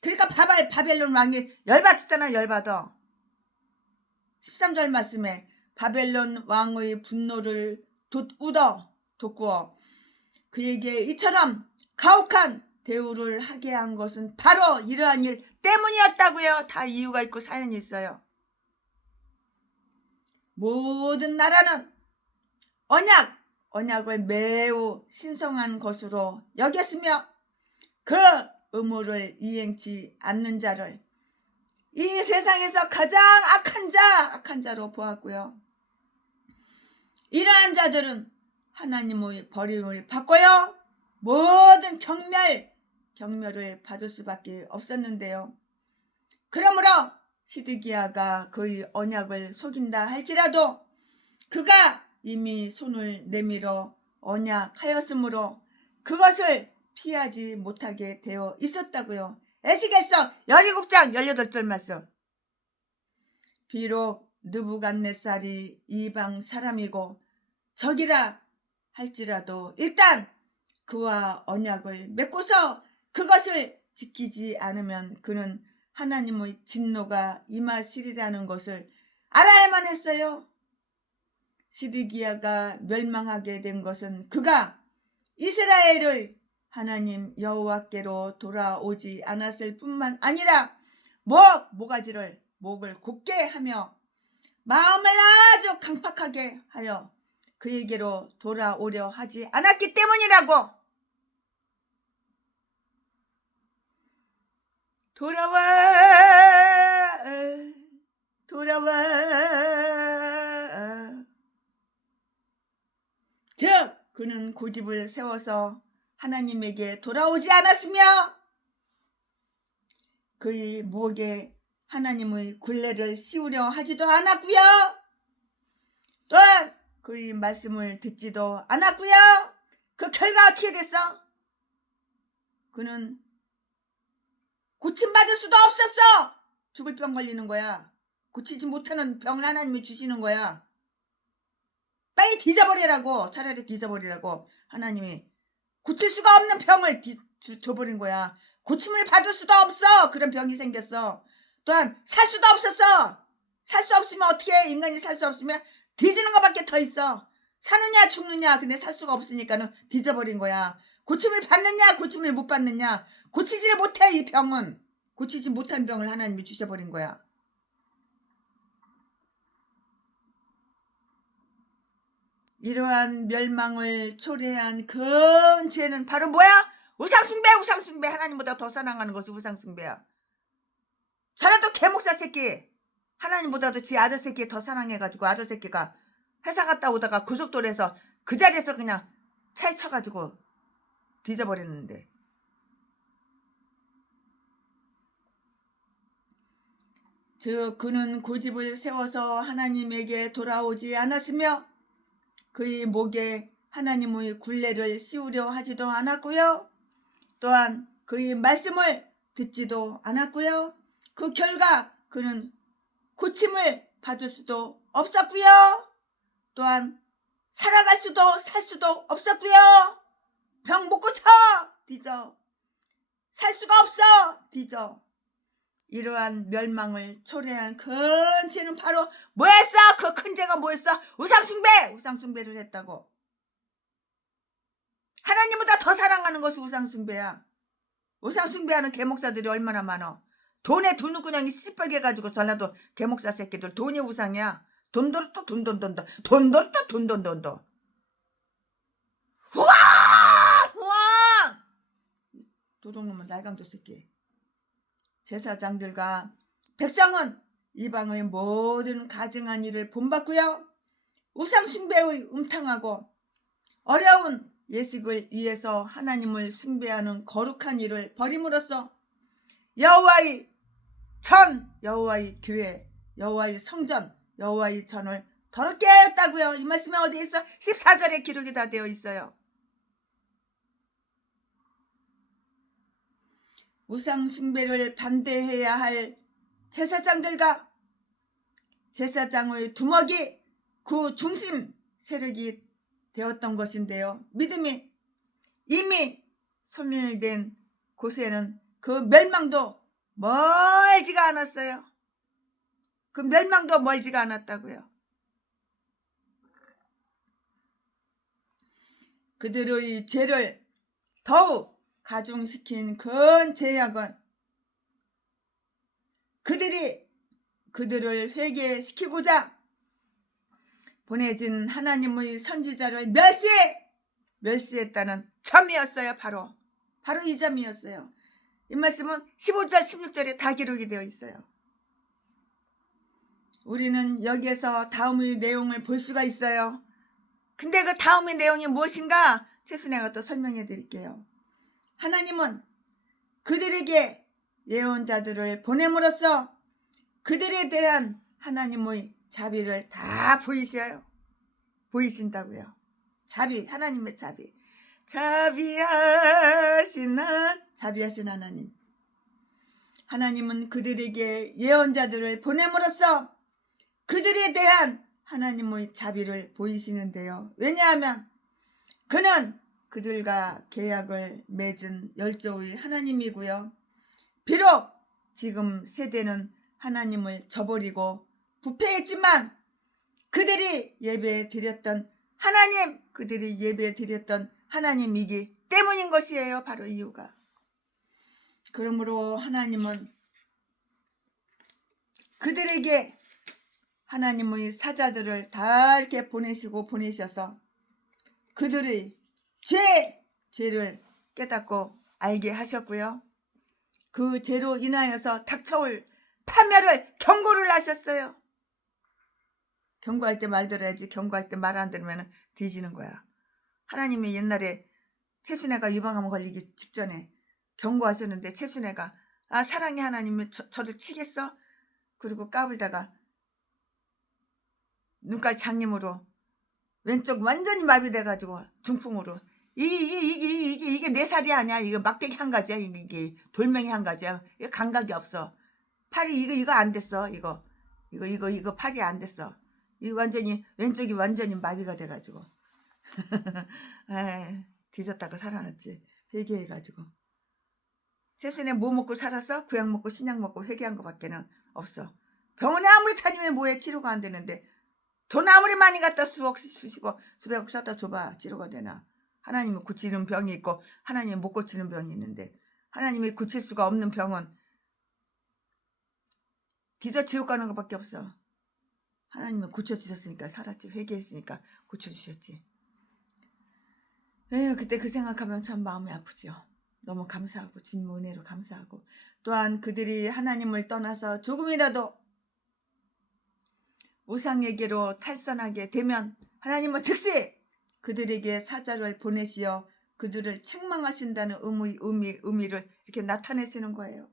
그러니까 바벨론 왕이 열받았잖아. 열받아. 13절 말씀에 바벨론 왕의 분노를 돋구어 그에게 이처럼 가혹한 대우를 하게 한 것은 바로 이러한 일 때문이었다고요. 다 이유가 있고 사연이 있어요. 모든 나라는 언약을 매우 신성한 것으로 여겼으며 그 의무를 이행치 않는 자를 이 세상에서 가장 악한 자로 보았고요. 이러한 자들은 하나님의 버림을 받고요. 모든 경멸을 받을 수밖에 없었는데요. 그러므로 시드기야가 그의 언약을 속인다 할지라도 그가 이미 손을 내밀어 언약하였으므로 그것을 피하지 못하게 되어 있었다고요. 에스겔서 17장 18절 말씀. 비록 느부갓네살이 이방 사람이고 적이라 할지라도 일단 그와 언약을 맺고서 그것을 지키지 않으면 그는 하나님의 진노가 임하시리라는 것을 알아야만 했어요. 시드기야가 멸망하게 된 것은 그가 이스라엘의 하나님 여호와께로 돌아오지 않았을 뿐만 아니라 목을 곧게 하며 마음을 아주 강팍하게 하여 그에게로 돌아오려 하지 않았기 때문이라고. 돌아와 즉 그는 고집을 세워서 하나님에게 돌아오지 않았으며 그의 목에 하나님의 굴레를 씌우려 하지도 않았고요. 또한 그의 말씀을 듣지도 않았고요. 그 결과 어떻게 됐어? 그는 고침받을 수도 없었어. 죽을 병 걸리는 거야. 고치지 못하는 병을 하나님이 주시는 거야. 빨리 뒤져버리라고. 차라리 뒤져버리라고. 하나님이 고칠 수가 없는 병을 줘버린 거야. 고침을 받을 수도 없어. 그런 병이 생겼어. 또한 살 수도 없었어. 살 수 없으면 어떻게 해? 인간이 살 수 없으면 뒤지는 것밖에 더 있어. 사느냐 죽느냐. 근데 살 수가 없으니까는 뒤져버린 거야. 고침을 받느냐 고침을 못 받느냐. 고치지를 못해. 이 병은 고치지 못한 병을 하나님이 주셔버린 거야. 이러한 멸망을 초래한 큰 죄는 바로 뭐야? 우상숭배. 하나님보다 더 사랑하는 것이 우상숭배야. 저라도 개목사 새끼 하나님보다도 지 아들 새끼 더 사랑해가지고 아들 새끼가 회사 갔다 오다가 고속도로에서 그 자리에서 그냥 차에 쳐가지고 뒤져버렸는데, 즉 그는 고집을 세워서 하나님에게 돌아오지 않았으며 그의 목에 하나님의 굴레를 씌우려 하지도 않았고요. 또한 그의 말씀을 듣지도 않았고요. 그 결과 그는 고침을 받을 수도 없었고요. 또한 살아갈 수도 살 수도 없었고요. 병 못 고쳐 뒤져. 살 수가 없어 뒤져. 이러한 멸망을 초래한 큰 죄는 바로 뭐였어? 그 큰 죄가 뭐였어? 우상숭배를 했다고. 하나님보다 더 사랑하는 것이 우상숭배야. 우상숭배하는 개목사들이 얼마나 많아. 돈에 두누구녕이 씨뻘게 가지고 전라도 개목사 새끼들 돈이 우상이야. 돈도르또 돈돈돈도 돈도르또 돈돈돈도. 우와 도둑놈은 날강도 새끼. 제사장들과 백성은 이방의 모든 가증한 일을 본받고요. 우상숭배의 음탕하고 어려운 예식을 위해서 하나님을 숭배하는 거룩한 일을 벌임으로써 여호와의 전, 여호와의 교회, 여호와의 성전, 여호와의 전을 더럽게 하였다고요. 이 말씀에 어디에 있어? 14절에 기록이 다 되어 있어요. 우상 숭배를 반대해야 할 제사장들과 제사장의 두목이 그 중심 세력이 되었던 것인데요. 믿음이 이미 소멸된 곳에는 그 멸망도 멀지가 않았어요. 그 멸망도 멀지가 않았다고요. 그들의 죄를 더욱 가중시킨 큰 죄악은 그들을 회개시키고자 보내진 하나님의 선지자를 멸시했다는 점이었어요. 바로 이 점이었어요. 이 말씀은 15절 16절에 다 기록이 되어 있어요. 우리는 여기에서 다음의 내용을 볼 수가 있어요. 근데 그 다음의 내용이 무엇인가 최순애가 또 설명해 드릴게요. 하나님은 그들에게 예언자들을 보냄으로써 그들에 대한 하나님의 자비를 다 보이신다고요. 자비, 하나님의 자비. 자비하신 하나님. 하나님은 그들에게 예언자들을 보냄으로써 그들에 대한 하나님의 자비를 보이시는데요. 왜냐하면 그는 그들과 계약을 맺은 열조의 하나님이고요. 비록 지금 세대는 하나님을 저버리고 부패했지만 그들이 예배드렸던 하나님이기 때문인 것이에요. 바로 이유가. 그러므로 하나님은 그들에게 하나님의 사자들을 다 이렇게 보내셔서 그들의 죄를 깨닫고 알게 하셨고요. 그 죄로 인하여서 닥쳐올 파멸을 경고를 하셨어요. 경고할 때 말 들어야지. 경고할 때 말 안 들으면 뒤지는 거야. 하나님이 옛날에 최순애가 유방암 걸리기 직전에 경고하셨는데 최순애가 사랑의 하나님이 저를 치겠어? 그리고 까불다가 눈깔 장님으로 왼쪽 완전히 마비돼가지고 중풍으로 이게 내 살이 아니야. 이거 막대기 한 가지야. 이게 돌멩이 한 가지야. 이거 감각이 없어. 팔이 이거 안 됐어. 이거 팔이 안 됐어. 이 왼쪽이 완전히 마비가 돼가지고 뒤졌다가 살아났지. 회개해가지고. 최순애 뭐 먹고 살았어? 구약 먹고 신약 먹고 회개한 거밖에는 없어. 병원에 아무리 다니면 뭐해. 치료가 안 되는데 돈 아무리 많이 갖다 수백억 갖다 줘봐. 치료가 되나. 하나님이 고치는 병이 있고 하나님이 못 고치는 병이 있는데 하나님이 고칠 수가 없는 병은 뒤져 지옥 가는 것밖에 없어. 하나님은 고쳐주셨으니까 살았지. 회개했으니까 고쳐주셨지. 그때 그 생각하면 참 마음이 아프죠. 너무 감사하고 주님 은혜로 감사하고 또한 그들이 하나님을 떠나서 조금이라도 우상에게로 탈선하게 되면 하나님은 즉시 그들에게 사자를 보내시어 그들을 책망하신다는 의미를 이렇게 나타내시는 거예요.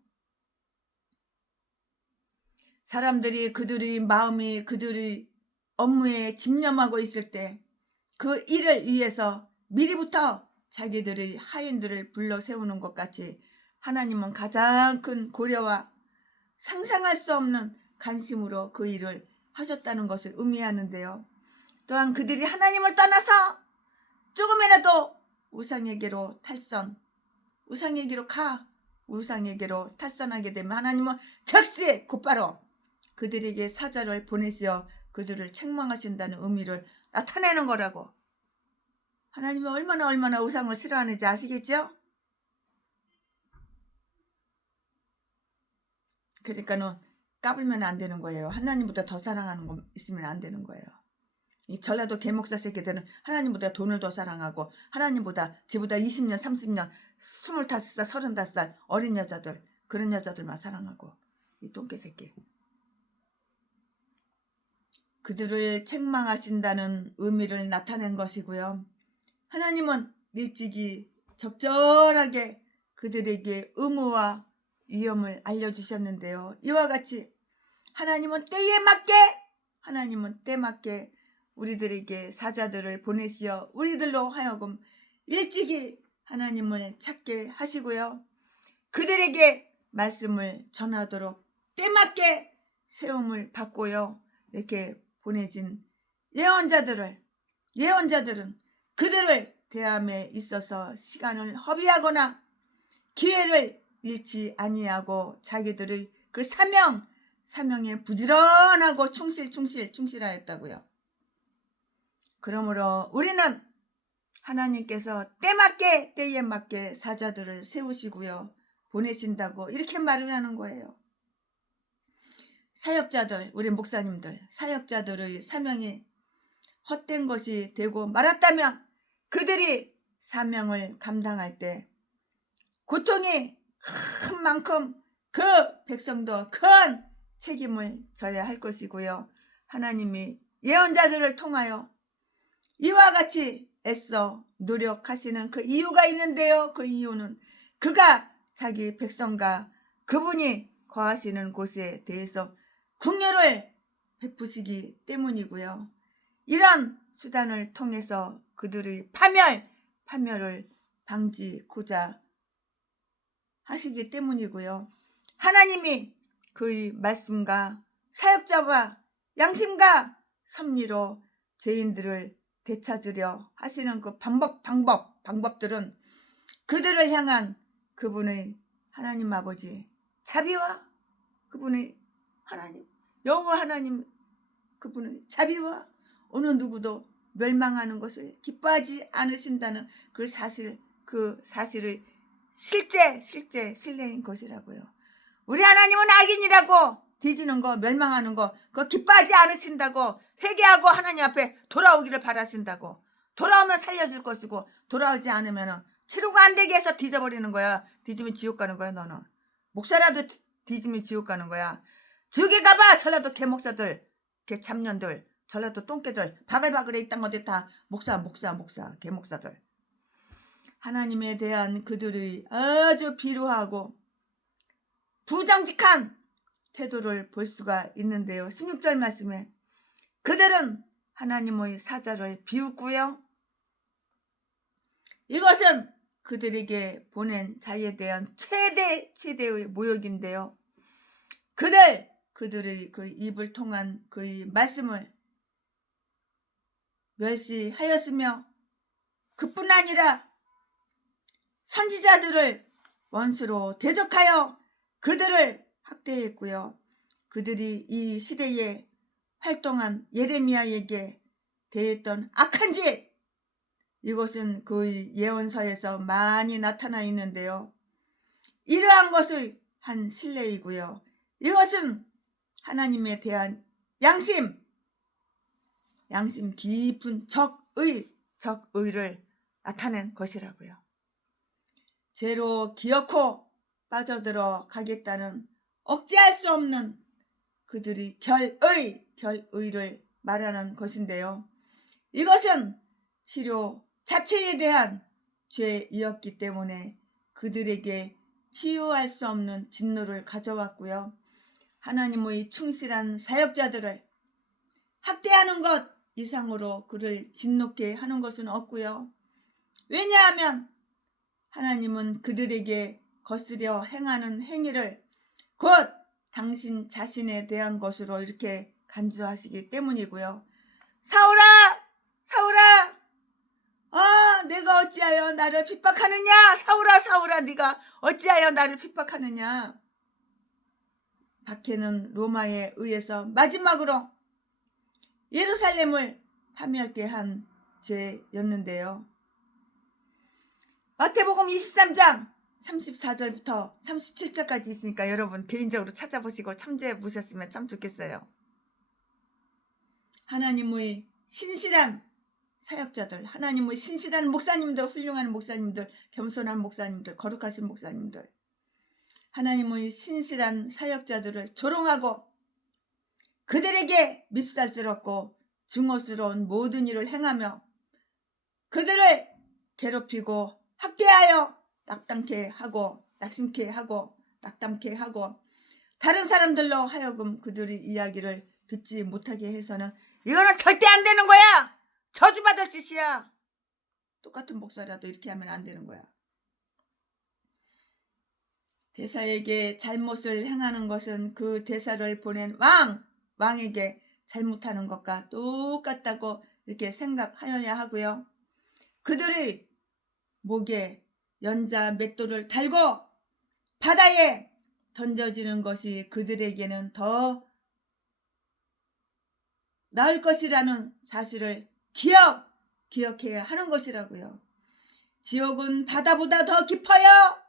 사람들이 그들의 마음이 그들의 업무에 집념하고 있을 때 그 일을 위해서 미리부터 자기들의 하인들을 불러 세우는 것 같이 하나님은 가장 큰 고려와 상상할 수 없는 관심으로 그 일을 하셨다는 것을 의미하는데요. 또한 그들이 하나님을 떠나서 조금이라도 우상에게로 탈선하게 되면 하나님은 즉시 곧바로 그들에게 사자를 보내시어 그들을 책망하신다는 의미를 나타내는 거라고. 하나님이 얼마나 우상을 싫어하는지 아시겠죠? 그러니까는 까불면 안 되는 거예요. 하나님보다 더 사랑하는 거 있으면 안 되는 거예요. 이 전라도 개목사 새끼들은 하나님보다 돈을 더 사랑하고 하나님보다 지보다 20년 30년 25살 35살 어린 여자들 그런 여자들만 사랑하고 이 똥개 새끼. 그들을 책망하신다는 의미를 나타낸 것이고요. 하나님은 일찍이 적절하게 그들에게 의무와 위험을 알려주셨는데요. 이와 같이 하나님은 때에 맞게 우리들에게 사자들을 보내시어 우리들로 하여금 일찍이 하나님을 찾게 하시고요. 그들에게 말씀을 전하도록 때맞게 세움을 받고요. 이렇게 보내진 예언자들은 그들을 대함에 있어서 시간을 허비하거나 기회를 잃지 아니하고 자기들의 그 사명에 부지런하고 충실하였다고요. 그러므로 우리는 하나님께서 때에 맞게 사자들을 세우시고요. 보내신다고 이렇게 말을 하는 거예요. 사역자들, 우리 목사님들, 사역자들의 사명이 헛된 것이 되고 말았다면 그들이 사명을 감당할 때 고통이 큰 만큼 그 백성도 큰 책임을 져야 할 것이고요. 하나님이 예언자들을 통하여 이와 같이 애써 노력하시는 그 이유가 있는데요. 그 이유는 그가 자기 백성과 그분이 거하시는 곳에 대해서 긍휼을 베푸시기 때문이고요. 이런 수단을 통해서 그들의 파멸을 방지하고자 하시기 때문이고요. 하나님이 그의 말씀과 사역자와 양심과 섭리로 죄인들을 되찾으려 하시는 그 방법들은 그들을 향한 그분의 하나님 아버지 자비와 그분의 하나님 여호와 하나님 그분의 자비와 어느 누구도 멸망하는 것을 기뻐하지 않으신다는 그 사실의 실제 신뢰인 것이라고요. 우리 하나님은 악인이라고 뒤지는 거 멸망하는 거 그거 기뻐하지 않으신다고 회개하고 하나님 앞에 돌아오기를 바라신다고. 돌아오면 살려줄 것이고 돌아오지 않으면 치료가 안 되게 해서 뒤져버리는 거야. 뒤지면 지옥 가는 거야. 너는 목사라도 뒤지면 지옥 가는 거야. 저기 가봐. 전라도 개목사들 개참년들 전라도 똥개들 바글바글에 있던 것들 다 목사 개목사들. 하나님에 대한 그들의 아주 비루하고 부정직한 태도를 볼 수가 있는데요. 16절 말씀에 그들은 하나님의 사자를 비웃고요. 이것은 그들에게 보낸 자에 대한 최대의 모욕인데요. 그들의 그 입을 통한 그의 말씀을 멸시하였으며 그뿐 아니라 선지자들을 원수로 대적하여 그들을 학대했고요. 그들이 이 시대에 활동한 예레미야에게 대했던 악한 짓, 이것은 그의 예언서에서 많이 나타나 있는데요. 이러한 것의 한 신뢰이고요. 이것은 하나님에 대한 양심 깊은 적의를 나타낸 것이라고요. 죄로 기어코 빠져들어 가겠다는 억제할 수 없는 그들이 결의를 말하는 것인데요. 이것은 치료 자체에 대한 죄이었기 때문에 그들에게 치유할 수 없는 진노를 가져왔고요. 하나님의 충실한 사역자들을 학대하는 것 이상으로 그를 진노케 하는 것은 없고요. 왜냐하면 하나님은 그들에게 거스려 행하는 행위를 곧 당신 자신에 대한 것으로 이렇게 간주하시기 때문이고요. 사울아 내가 어찌하여 나를 핍박하느냐. 사울아 네가 어찌하여 나를 핍박하느냐. 박해는 로마에 의해서 마지막으로 예루살렘을 파멸케 한 죄였는데요. 마태복음 23장 34절부터 37절까지 있으니까 여러분 개인적으로 찾아보시고 참조해 보셨으면 참 좋겠어요. 하나님의 신실한 사역자들, 하나님의 신실한 목사님들, 훌륭한 목사님들, 겸손한 목사님들, 거룩하신 목사님들, 하나님의 신실한 사역자들을 조롱하고 그들에게 밉살스럽고 증오스러운 모든 일을 행하며 그들을 괴롭히고 학대하여 낙담케 하고 낙심케 하고 낙담케 하고 다른 사람들로 하여금 그들의 이야기를 듣지 못하게 해서는 이거는 절대 안 되는 거야. 저주받을 짓이야. 똑같은 목사라도 이렇게 하면 안 되는 거야. 대사에게 잘못을 행하는 것은 그 대사를 보낸 왕에게 잘못하는 것과 똑같다고 이렇게 생각하여야 하고요. 그들의 목에 연자 맷돌을 달고 바다에 던져지는 것이 그들에게는 더 나을 것이라는 사실을 기억해야 하는 것이라고요. 지옥은 바다보다 더 깊어요.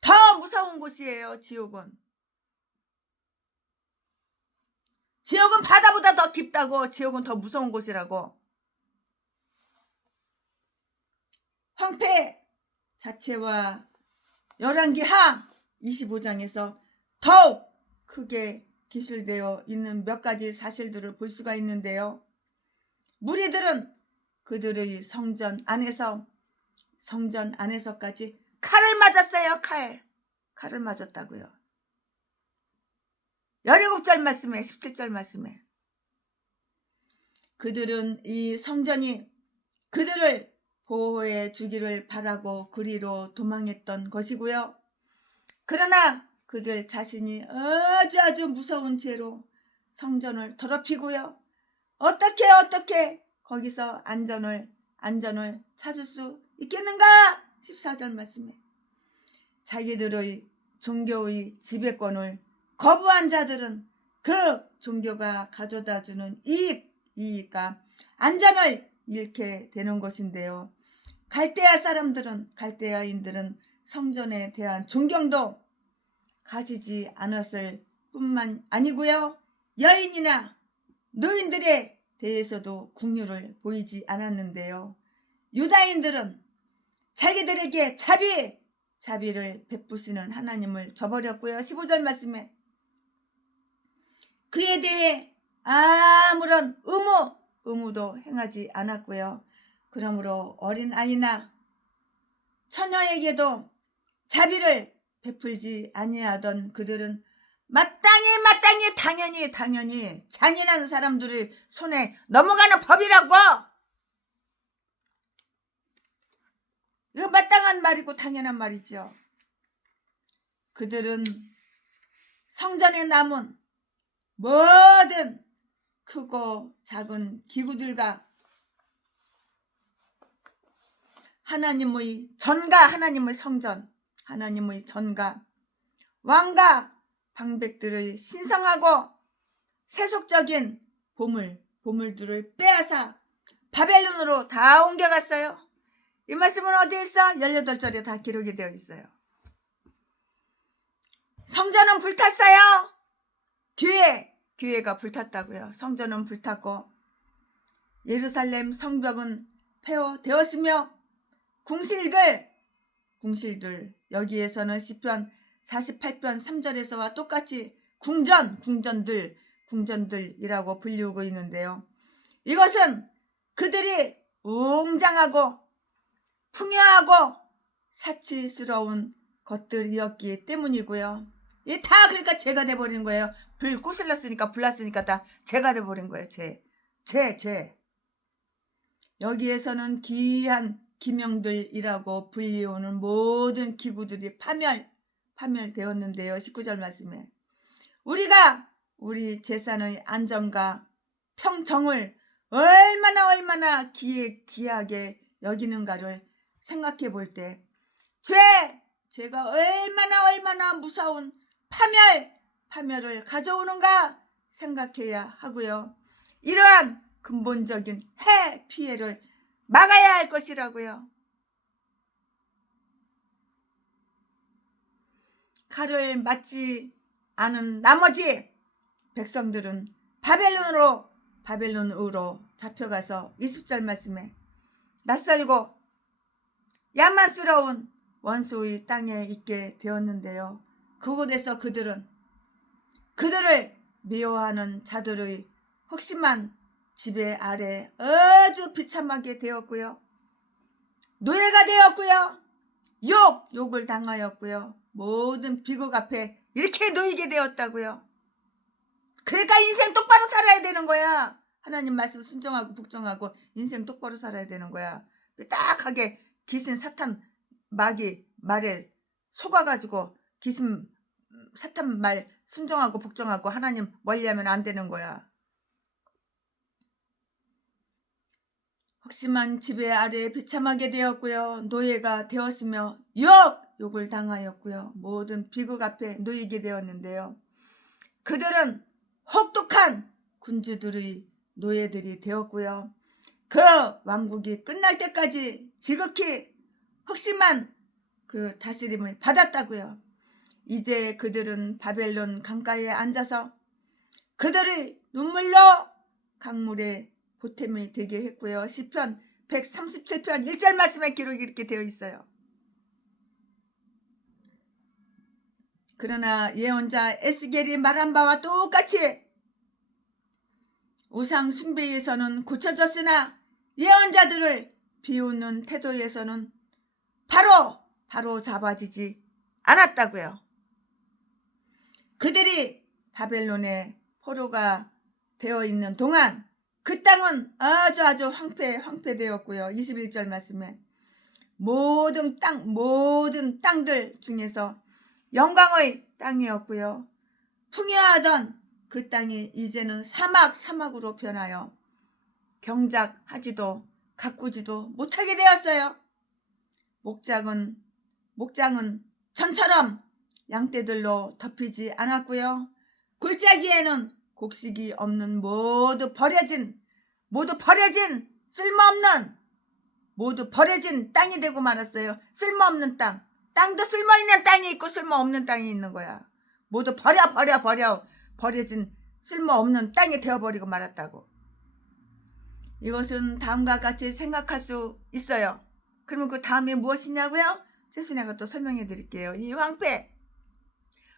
더 무서운 곳이에요. 지옥은 바다보다 더 깊다고. 지옥은 더 무서운 곳이라고. 황폐 자체와 열왕기하 25장에서 더욱 크게 기술되어 있는 몇 가지 사실들을 볼 수가 있는데요. 무리들은 그들의 성전 안에서까지 칼을 맞았어요. 칼을 맞았다고요. 17절 말씀에 17절 말씀에 그들은 이 성전이 그들을 보호해 주기를 바라고 그리로 도망했던 것이고요. 그러나 그들 자신이 아주 무서운 죄로 성전을 더럽히고요. 어떻게 거기서 안전을 찾을 수 있겠는가? 14절 말씀에 자기들의 종교의 지배권을 거부한 자들은 그 종교가 가져다주는 이익과 안전을 잃게 되는 것인데요. 갈대아인들은 성전에 대한 존경도 가지지 않았을 뿐만 아니고요. 여인이나 노인들에 대해서도 긍휼을 보이지 않았는데요. 유다인들은 자기들에게 자비를 베푸시는 하나님을 저버렸고요. 15절 말씀에 그에 대해 아무런 의무도 행하지 않았고요. 그러므로 어린아이나 처녀에게도 자비를 베풀지 아니하던 그들은 마땅히 당연히 잔인한 사람들의 손에 넘어가는 법이라고. 이거 마땅한 말이고 당연한 말이죠. 그들은 성전에 남은 모든 크고 작은 기구들과 하나님의 성전, 하나님의 전가, 왕과 방백들의 신성하고 세속적인 보물들을 빼앗아 바벨론으로 다 옮겨갔어요. 이 말씀은 어디에 있어? 18절에 다 기록이 되어 있어요. 성전은 불탔어요. 교회가 불탔다고요. 성전은 불탔고 예루살렘 성벽은 폐허되었으며 궁실들 여기에서는 시편 48편 3절에서와 똑같이 궁전들이라고 불리우고 있는데요. 이것은 그들이 웅장하고 풍요하고 사치스러운 것들이었기 때문이고요. 이 다 그러니까 죄가 돼버린 거예요. 불났으니까 다 죄가 돼버린 거예요. 죄. 여기에서는 귀한 기명들이라고 불리우는 모든 기구들이 파멸되었는데요. 19절 말씀에 우리 재산의 안전과 평정을 얼마나 귀하게 여기는가를 생각해 볼 때 죄가 얼마나 무서운 파멸을 가져오는가 생각해야 하고요. 이러한 근본적인 피해를 막아야 할 것이라고요. 칼을 맞지 않은 나머지 백성들은 바벨론으로 잡혀가서 20절 말씀에 낯설고 야만스러운 원수의 땅에 있게 되었는데요. 그곳에서 그들을 미워하는 자들의 혹심한 지배 아래 아주 비참하게 되었고요. 노예가 되었고요. 욕을 당하였고요. 모든 비극 앞에 이렇게 놓이게 되었다고요. 그러니까 인생 똑바로 살아야 되는 거야. 하나님 말씀 순종하고 복종하고 인생 똑바로 살아야 되는 거야. 딱하게 귀신 사탄 마귀 말에 속아가지고 귀신 사탄 말 순종하고 복종하고 하나님 멀리하면 안 되는 거야. 혹심한 지배 아래 비참하게 되었고요. 노예가 되었으며 욕을 당하였고요. 모든 비극 앞에 놓이게 되었는데요. 그들은 혹독한 군주들의 노예들이 되었고요. 그 왕국이 끝날 때까지 지극히 혹심한 그 다스림을 받았다고요. 이제 그들은 바벨론 강가에 앉아서 그들의 눈물로 강물에 보탬이 되게 했고요. 시편 137편 1절 말씀에 기록이 이렇게 되어 있어요. 그러나 예언자 에스겔이 말한 바와 똑같이 우상 숭배에서는 고쳐졌으나 예언자들을 비웃는 태도에서는 바로 잡아지지 않았다고요. 그들이 바벨론의 포로가 되어 있는 동안 그 땅은 아주 황폐되었고요. 21절 말씀에 모든 땅들 중에서 영광의 땅이었고요. 풍요하던 그 땅이 이제는 사막으로 변하여 경작하지도 가꾸지도 못하게 되었어요. 목장은 전처럼 양떼들로 덮이지 않았고요. 골짜기에는 곡식이 없는 모두 버려진 땅이 되고 말았어요. 쓸모없는 땅도 쓸모있는 땅이 있고 쓸모없는 땅이 있는 거야. 모두 버려진 쓸모없는 땅이 되어버리고 말았다고. 이것은 다음과 같이 생각할 수 있어요. 그러면 그 다음에 무엇이냐고요? 세순이가 또 설명해 드릴게요. 이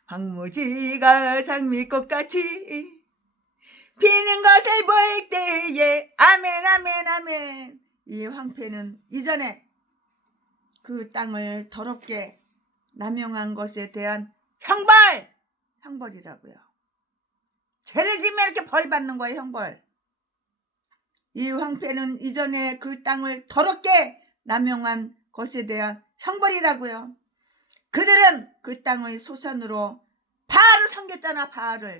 황무지가 장미꽃같이 피는 것을 볼 때에 아멘. 이 황폐는 이전에 그 땅을 더럽게 남용한 것에 대한 형벌이라고요. 죄를 지면 이렇게 벌 받는 거예요. 형벌. 이 황폐는 이전에 그 땅을 더럽게 남용한 것에 대한 형벌이라고요. 그들은 그 땅의 소산으로 바알을 섬겼잖아.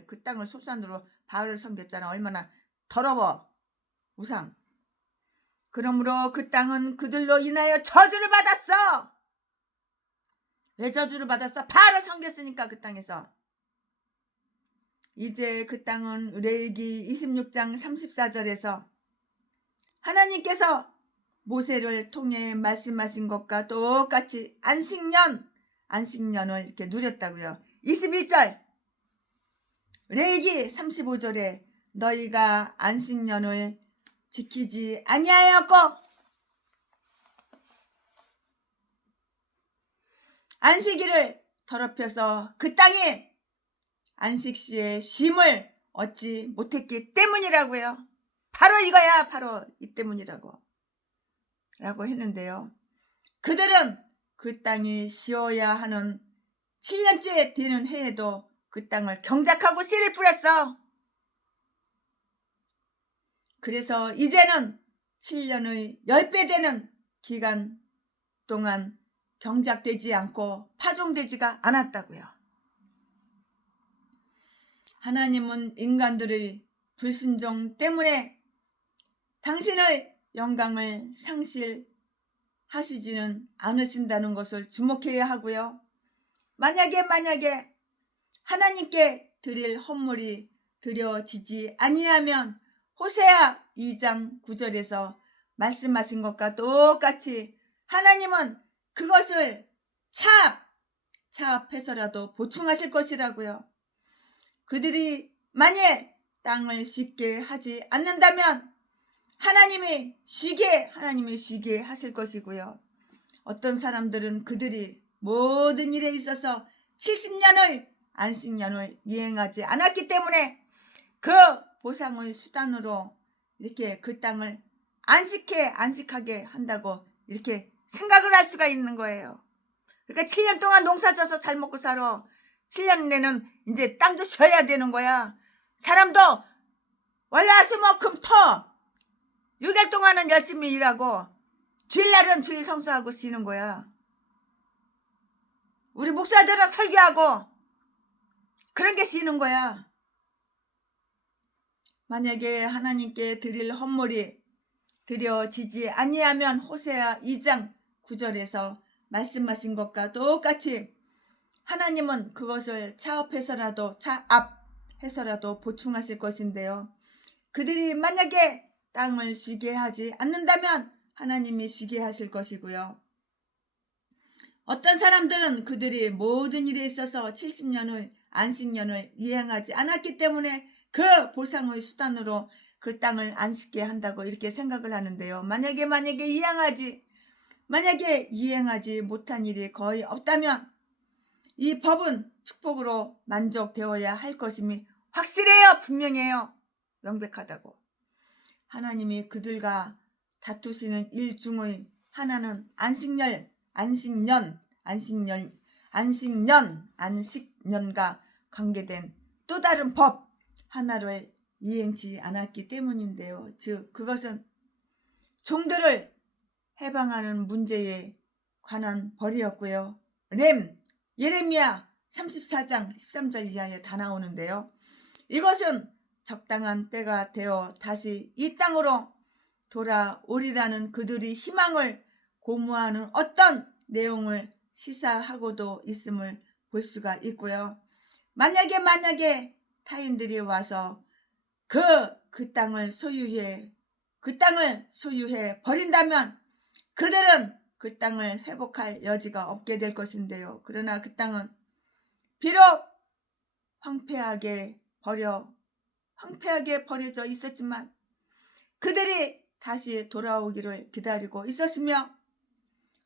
그 땅을 소산으로 바알을 섬겼잖아. 얼마나 더러워. 우상. 그러므로 그 땅은 그들로 인하여 저주를 받았어. 왜 저주를 받았어? 바알을 섬겼으니까. 그 땅에서. 이제 그 땅은 레위기 26장 34절에서 하나님께서 모세를 통해 말씀하신 것과 똑같이 안식년을 이렇게 누렸다고요. 21절 레위기 35절에 너희가 안식년을 지키지 아니하였고 안식일을 더럽혀서 그 땅에 안식시에 쉼을 얻지 못했기 때문이라고요. 바로 이거야. 바로 이 때문이라고 했는데요. 그들은 그 땅이 쉬어야 하는 7년째 되는 해에도 그 땅을 경작하고 씨를 뿌렸어. 그래서 이제는 7년의 10배 되는 기간 동안 경작되지 않고 파종되지가 않았다고요. 하나님은 인간들의 불순종 때문에 당신의 영광을 상실하시지는 않으신다는 것을 주목해야 하고요. 만약에 하나님께 드릴 헌물이 드려지지 아니하면 호세아 2장 9절에서 말씀하신 것과 똑같이 하나님은 그것을 차압해서라도 보충하실 것이라고요. 그들이 만일 땅을 쉽게 하지 않는다면 하나님이 쉬게 하실 것이고요. 어떤 사람들은 그들이 모든 일에 있어서 70년의 안식년을 이행하지 않았기 때문에 그 보상의 수단으로 이렇게 그 땅을 안식하게 한다고 이렇게 생각을 할 수가 있는 거예요. 그러니까 7년 동안 농사져서 잘 먹고 살아. 7년 내는 이제 땅도 쉬어야 되는 거야. 사람도 월화수목금토 6일 동안은 열심히 일하고 주일날은 주일 성수하고 쉬는 거야. 우리 목사들은 설교하고 그런 게 쉬는 거야. 만약에 하나님께 드릴 헌물이 드려지지 아니하면 호세아 2장 9절에서 말씀하신 것과 똑같이 하나님은 그것을 차압해서라도 보충하실 것인데요. 그들이 만약에 땅을 쉬게 하지 않는다면 하나님이 쉬게 하실 것이고요. 어떤 사람들은 그들이 모든 일에 있어서 70년의 안식년을 이행하지 않았기 때문에 그 보상의 수단으로 그 땅을 안식게 한다고 이렇게 생각을 하는데요. 만약에 이행하지 못한 일이 거의 없다면 이 법은 축복으로 만족되어야 할 것임이 확실해요. 분명해요. 명백하다고. 하나님이 그들과 다투시는 일 중의 하나는 안식년과 관계된 또 다른 법 하나를 이행치 않았기 때문인데요. 즉 그것은 종들을 해방하는 문제에 관한 벌이었고요. 예레미야 34장 13절 이하에 다 나오는데요. 이것은 적당한 때가 되어 다시 이 땅으로 돌아오리라는 그들이 희망을 고무하는 어떤 내용을 시사하고도 있음을 볼 수가 있고요. 만약에 타인들이 와서 그 땅을 소유해 버린다면 그들은 그 땅을 회복할 여지가 없게 될 것인데요. 그러나 그 땅은 비록 황폐하게 버려져 있었지만 그들이 다시 돌아오기를 기다리고 있었으며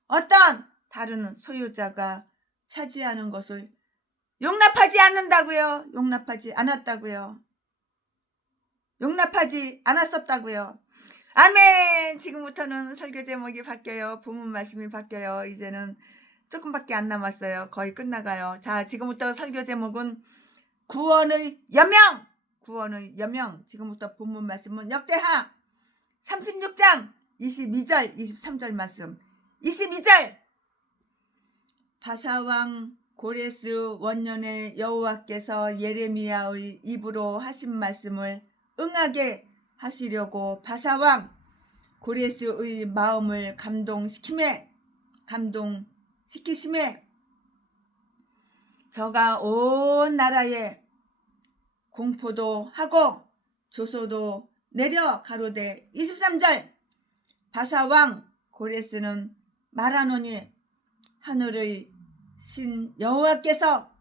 어떤 다른 소유자가 차지하는 것을 용납하지 않았었다고요. 아멘. 지금부터는 설교 제목이 바뀌어요. 본문 말씀이 바뀌어요. 이제는 조금밖에 안 남았어요. 거의 끝나가요. 자, 지금부터 설교 제목은 구원의 여명. 지금부터 본문 말씀은 역대하 36장 22절 23절 말씀. 22절 바사왕 고레스 원년에 여호와께서 예레미야의 입으로 하신 말씀을 응하게 하시려고 바사왕 고레스의 마음을 감동시키심에 저가 온 나라에 공포도 하고 조소도 내려 가로되 23절 바사왕 고레스는 말하노니 하늘의 신 여호와께서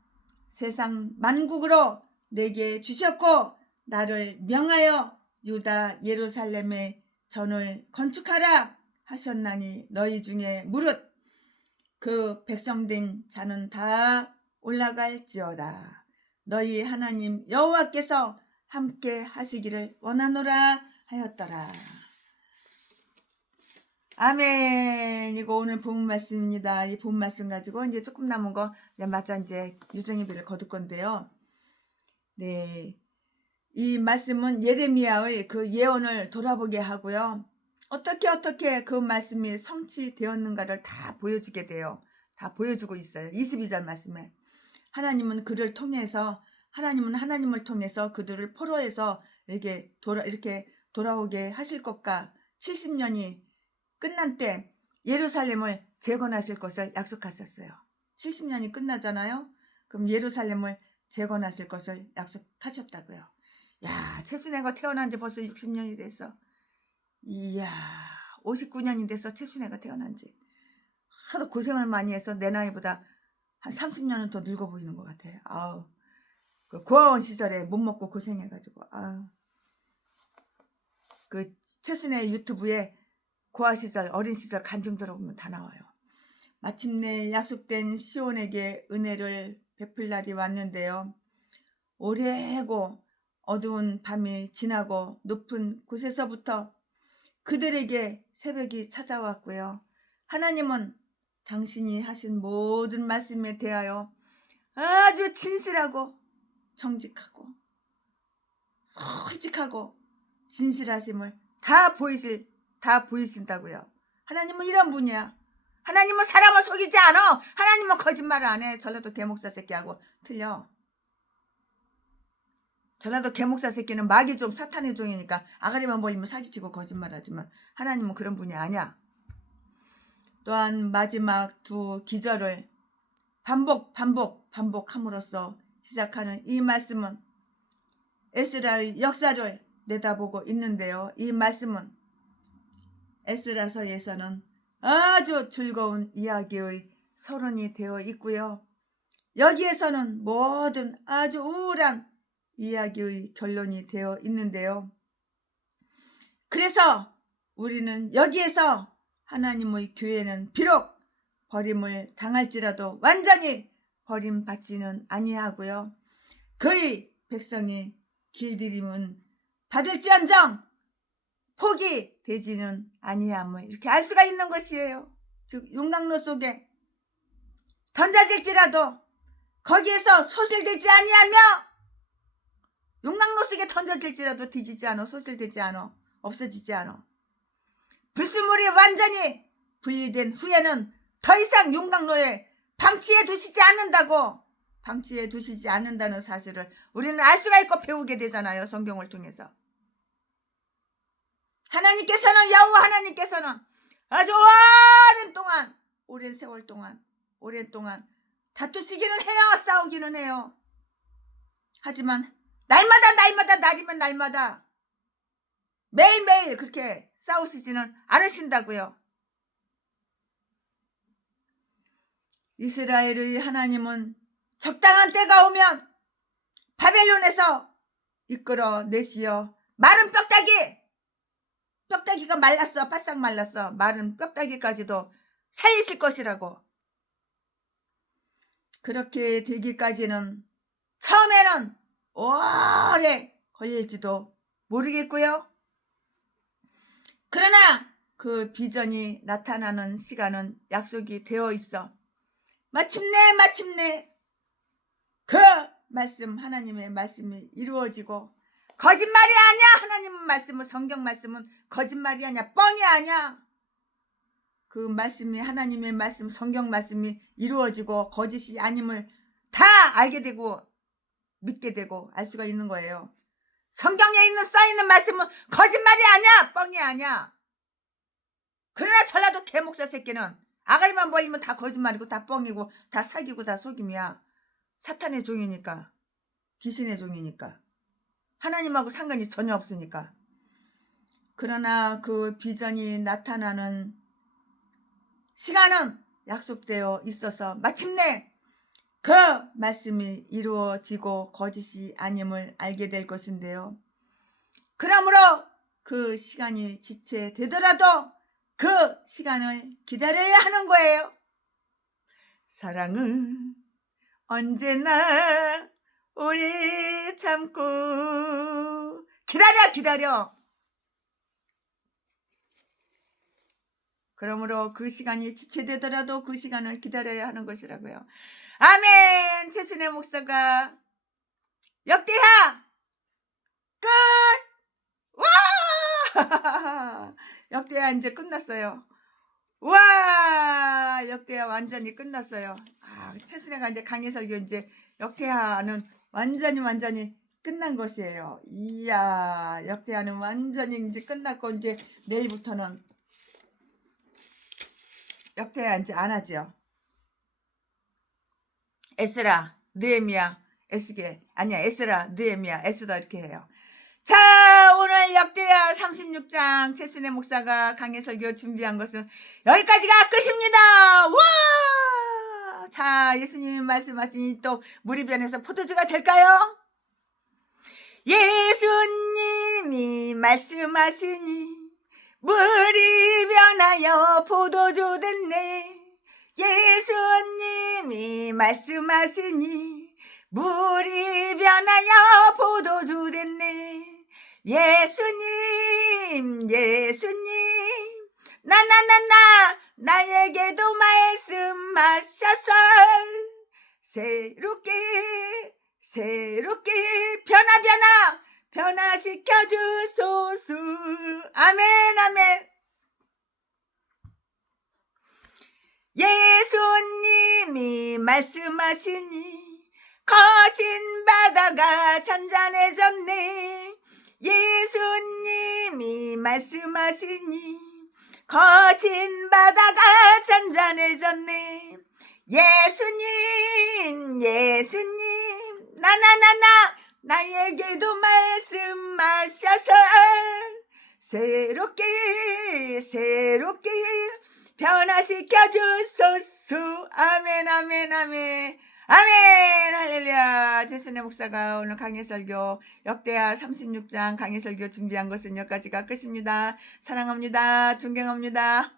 세상 만국으로 내게 주셨고 나를 명하여 유다 예루살렘에 전을 건축하라 하셨나니 너희 중에 무릇 그 백성된 자는 다 올라갈지어다. 너희 하나님 여호와께서 함께 하시기를 원하노라 하였더라. 아멘. 이거 오늘 본문 말씀입니다. 이 본문 말씀 가지고 이제 조금 남은 거 마저 이제 유정예배를 거둘 건데요. 네, 이 말씀은 예레미야의 그 예언을 돌아보게 하고요. 어떻게 그 말씀이 성취되었는가를 다 보여주게 돼요. 다 보여주고 있어요. 22절 말씀에 하나님은 하나님을 통해서 그들을 포로에서 이렇게 돌아오게 하실 것과 70년이 끝난 때 예루살렘을 재건하실 것을 약속하셨어요. 70년이 끝나잖아요. 그럼 예루살렘을 재건하실 것을 약속하셨다고요. 야, 최순애가 태어난 지 벌써 60년이 됐어. 이야, 59년이 됐어. 최순애가 태어난 지. 하도 고생을 많이 해서 내 나이보다 한 30년은 더 늙어 보이는 것 같아. 아우, 그 고아원 시절에 못 먹고 고생해가지고. 아우, 그 최순애 유튜브에 고아 시절, 어린 시절 간 좀 들어보면 다 나와요. 마침내 약속된 시온에게 은혜를 베풀 날이 왔는데요. 오래고 어두운 밤이 지나고 높은 곳에서부터 그들에게 새벽이 찾아왔고요. 하나님은 당신이 하신 모든 말씀에 대하여 아주 진실하고 정직하고 솔직하고 진실하심을 다 보이신다고요. 하나님은 이런 분이야. 하나님은 사람을 속이지 않아. 하나님은 거짓말을 안 해. 전라도 개목사 새끼하고 틀려. 전라도 개목사 새끼는 마귀 종, 사탄의 종이니까 아가리만 벌리면 사기치고 거짓말하지만 하나님은 그런 분이 아니야. 또한 마지막 두 기절을 반복함으로써 시작하는 이 말씀은 에스라의 역사를 내다보고 있는데요. 이 말씀은 에스라서에서는 아주 즐거운 이야기의 서론이 되어 있고요. 여기에서는 모든 아주 우울한 이야기의 결론이 되어 있는데요. 그래서 우리는 여기에서 하나님의 교회는 비록 버림을 당할지라도 완전히 버림받지는 아니하고요. 그의 백성이 길들임은 받을지언정 포기되지는 아니함을 이렇게 알 수가 있는 것이에요. 즉 용광로 속에 던져질지라도 거기에서 소실되지 아니하며, 용광로 속에 던져질지라도 뒤지지 않아, 소실되지 않아, 없어지지 않아. 불순물이 완전히 분리된 후에는 더 이상 용광로에 방치해 두시지 않는다는 사실을 우리는 알 수가 있고 배우게 되잖아요. 성경을 통해서. 여호와 하나님께서는 아주 오랜 세월 동안 다투시기는 해요. 싸우기는 해요. 하지만 날이면 날마다 매일매일 그렇게 싸우시지는 않으신다고요. 이스라엘의 하나님은 적당한 때가 오면 바벨론에서 이끌어내시어 마른 뼈다귀가 말랐어. 바싹 말랐어. 마른 뼈다귀까지도 살리실 것이라고. 그렇게 되기까지는 처음에는 오래 걸릴지도 모르겠고요. 그러나 그 비전이 나타나는 시간은 약속이 되어 있어. 마침내 그 말씀, 하나님의 말씀이 이루어지고, 거짓말이 아니야. 하나님 말씀은, 성경 말씀은 거짓말이 아니야, 뻥이 아니야. 그 말씀이, 하나님의 말씀, 성경 말씀이 이루어지고 거짓이 아님을 다 알게 되고 믿게 되고 알 수가 있는 거예요. 성경에 써있는 말씀은 거짓말이 아니야, 뻥이 아니야. 그러나 전라도 개목사 새끼는 아가리만 벌리면 다 거짓말이고 다 뻥이고 다 사기고 다 속임이야. 사탄의 종이니까, 귀신의 종이니까, 하나님하고 상관이 전혀 없으니까. 그러나 그 비전이 나타나는 시간은 약속되어 있어서 마침내 그 말씀이 이루어지고 거짓이 아님을 알게 될 것인데요. 그러므로 그 시간이 지체되더라도 그 시간을 기다려야 하는 거예요. 사랑은 언제나 오래 참고 기다려. 그러므로 그 시간이 지체되더라도 그 시간을 기다려야 하는 것이라고요. 아멘. 최순애 목사가 역대하 끝. 와 역대하 이제 끝났어요. 와 역대하 완전히 끝났어요. 최순애가 이제 강해설교 이제 역대하는 완전히 끝난 것이에요. 이야, 역대하는 완전히 이제 끝났고, 이제 내일부터는 역대하 이제 안 하죠. 에스라, 느헤미야, 에스라, 느헤미야, 에스더 이렇게 해요. 자, 오늘 역대하 36장 최순애 목사가 강해설교 준비한 것은 여기까지가 끝입니다. 와! 자, 예수님이 말씀하시니 또 물이 변해서 포도주가 될까요? 예수님이 말씀하시니 물이 변하여 포도주 됐네. 예수님이 말씀하시니 물이 변하여 포도주 됐네. 예수님 나에게도 말씀하셔서 새롭게 변화시켜 주소서. 아멘. 예수님이 말씀하시니 거친 바다가 잔잔해졌네. 예수님이 말씀하시니 거친 바다가 잔잔해졌네. 예수님 나에게도 말씀하셔서 새롭게 변화시켜 주소서. 아멘. 할렐루야. 최순애 목사가 오늘 강해설교 역대하 36장 강해설교 준비한 것은 여기까지가 끝입니다. 사랑합니다. 존경합니다.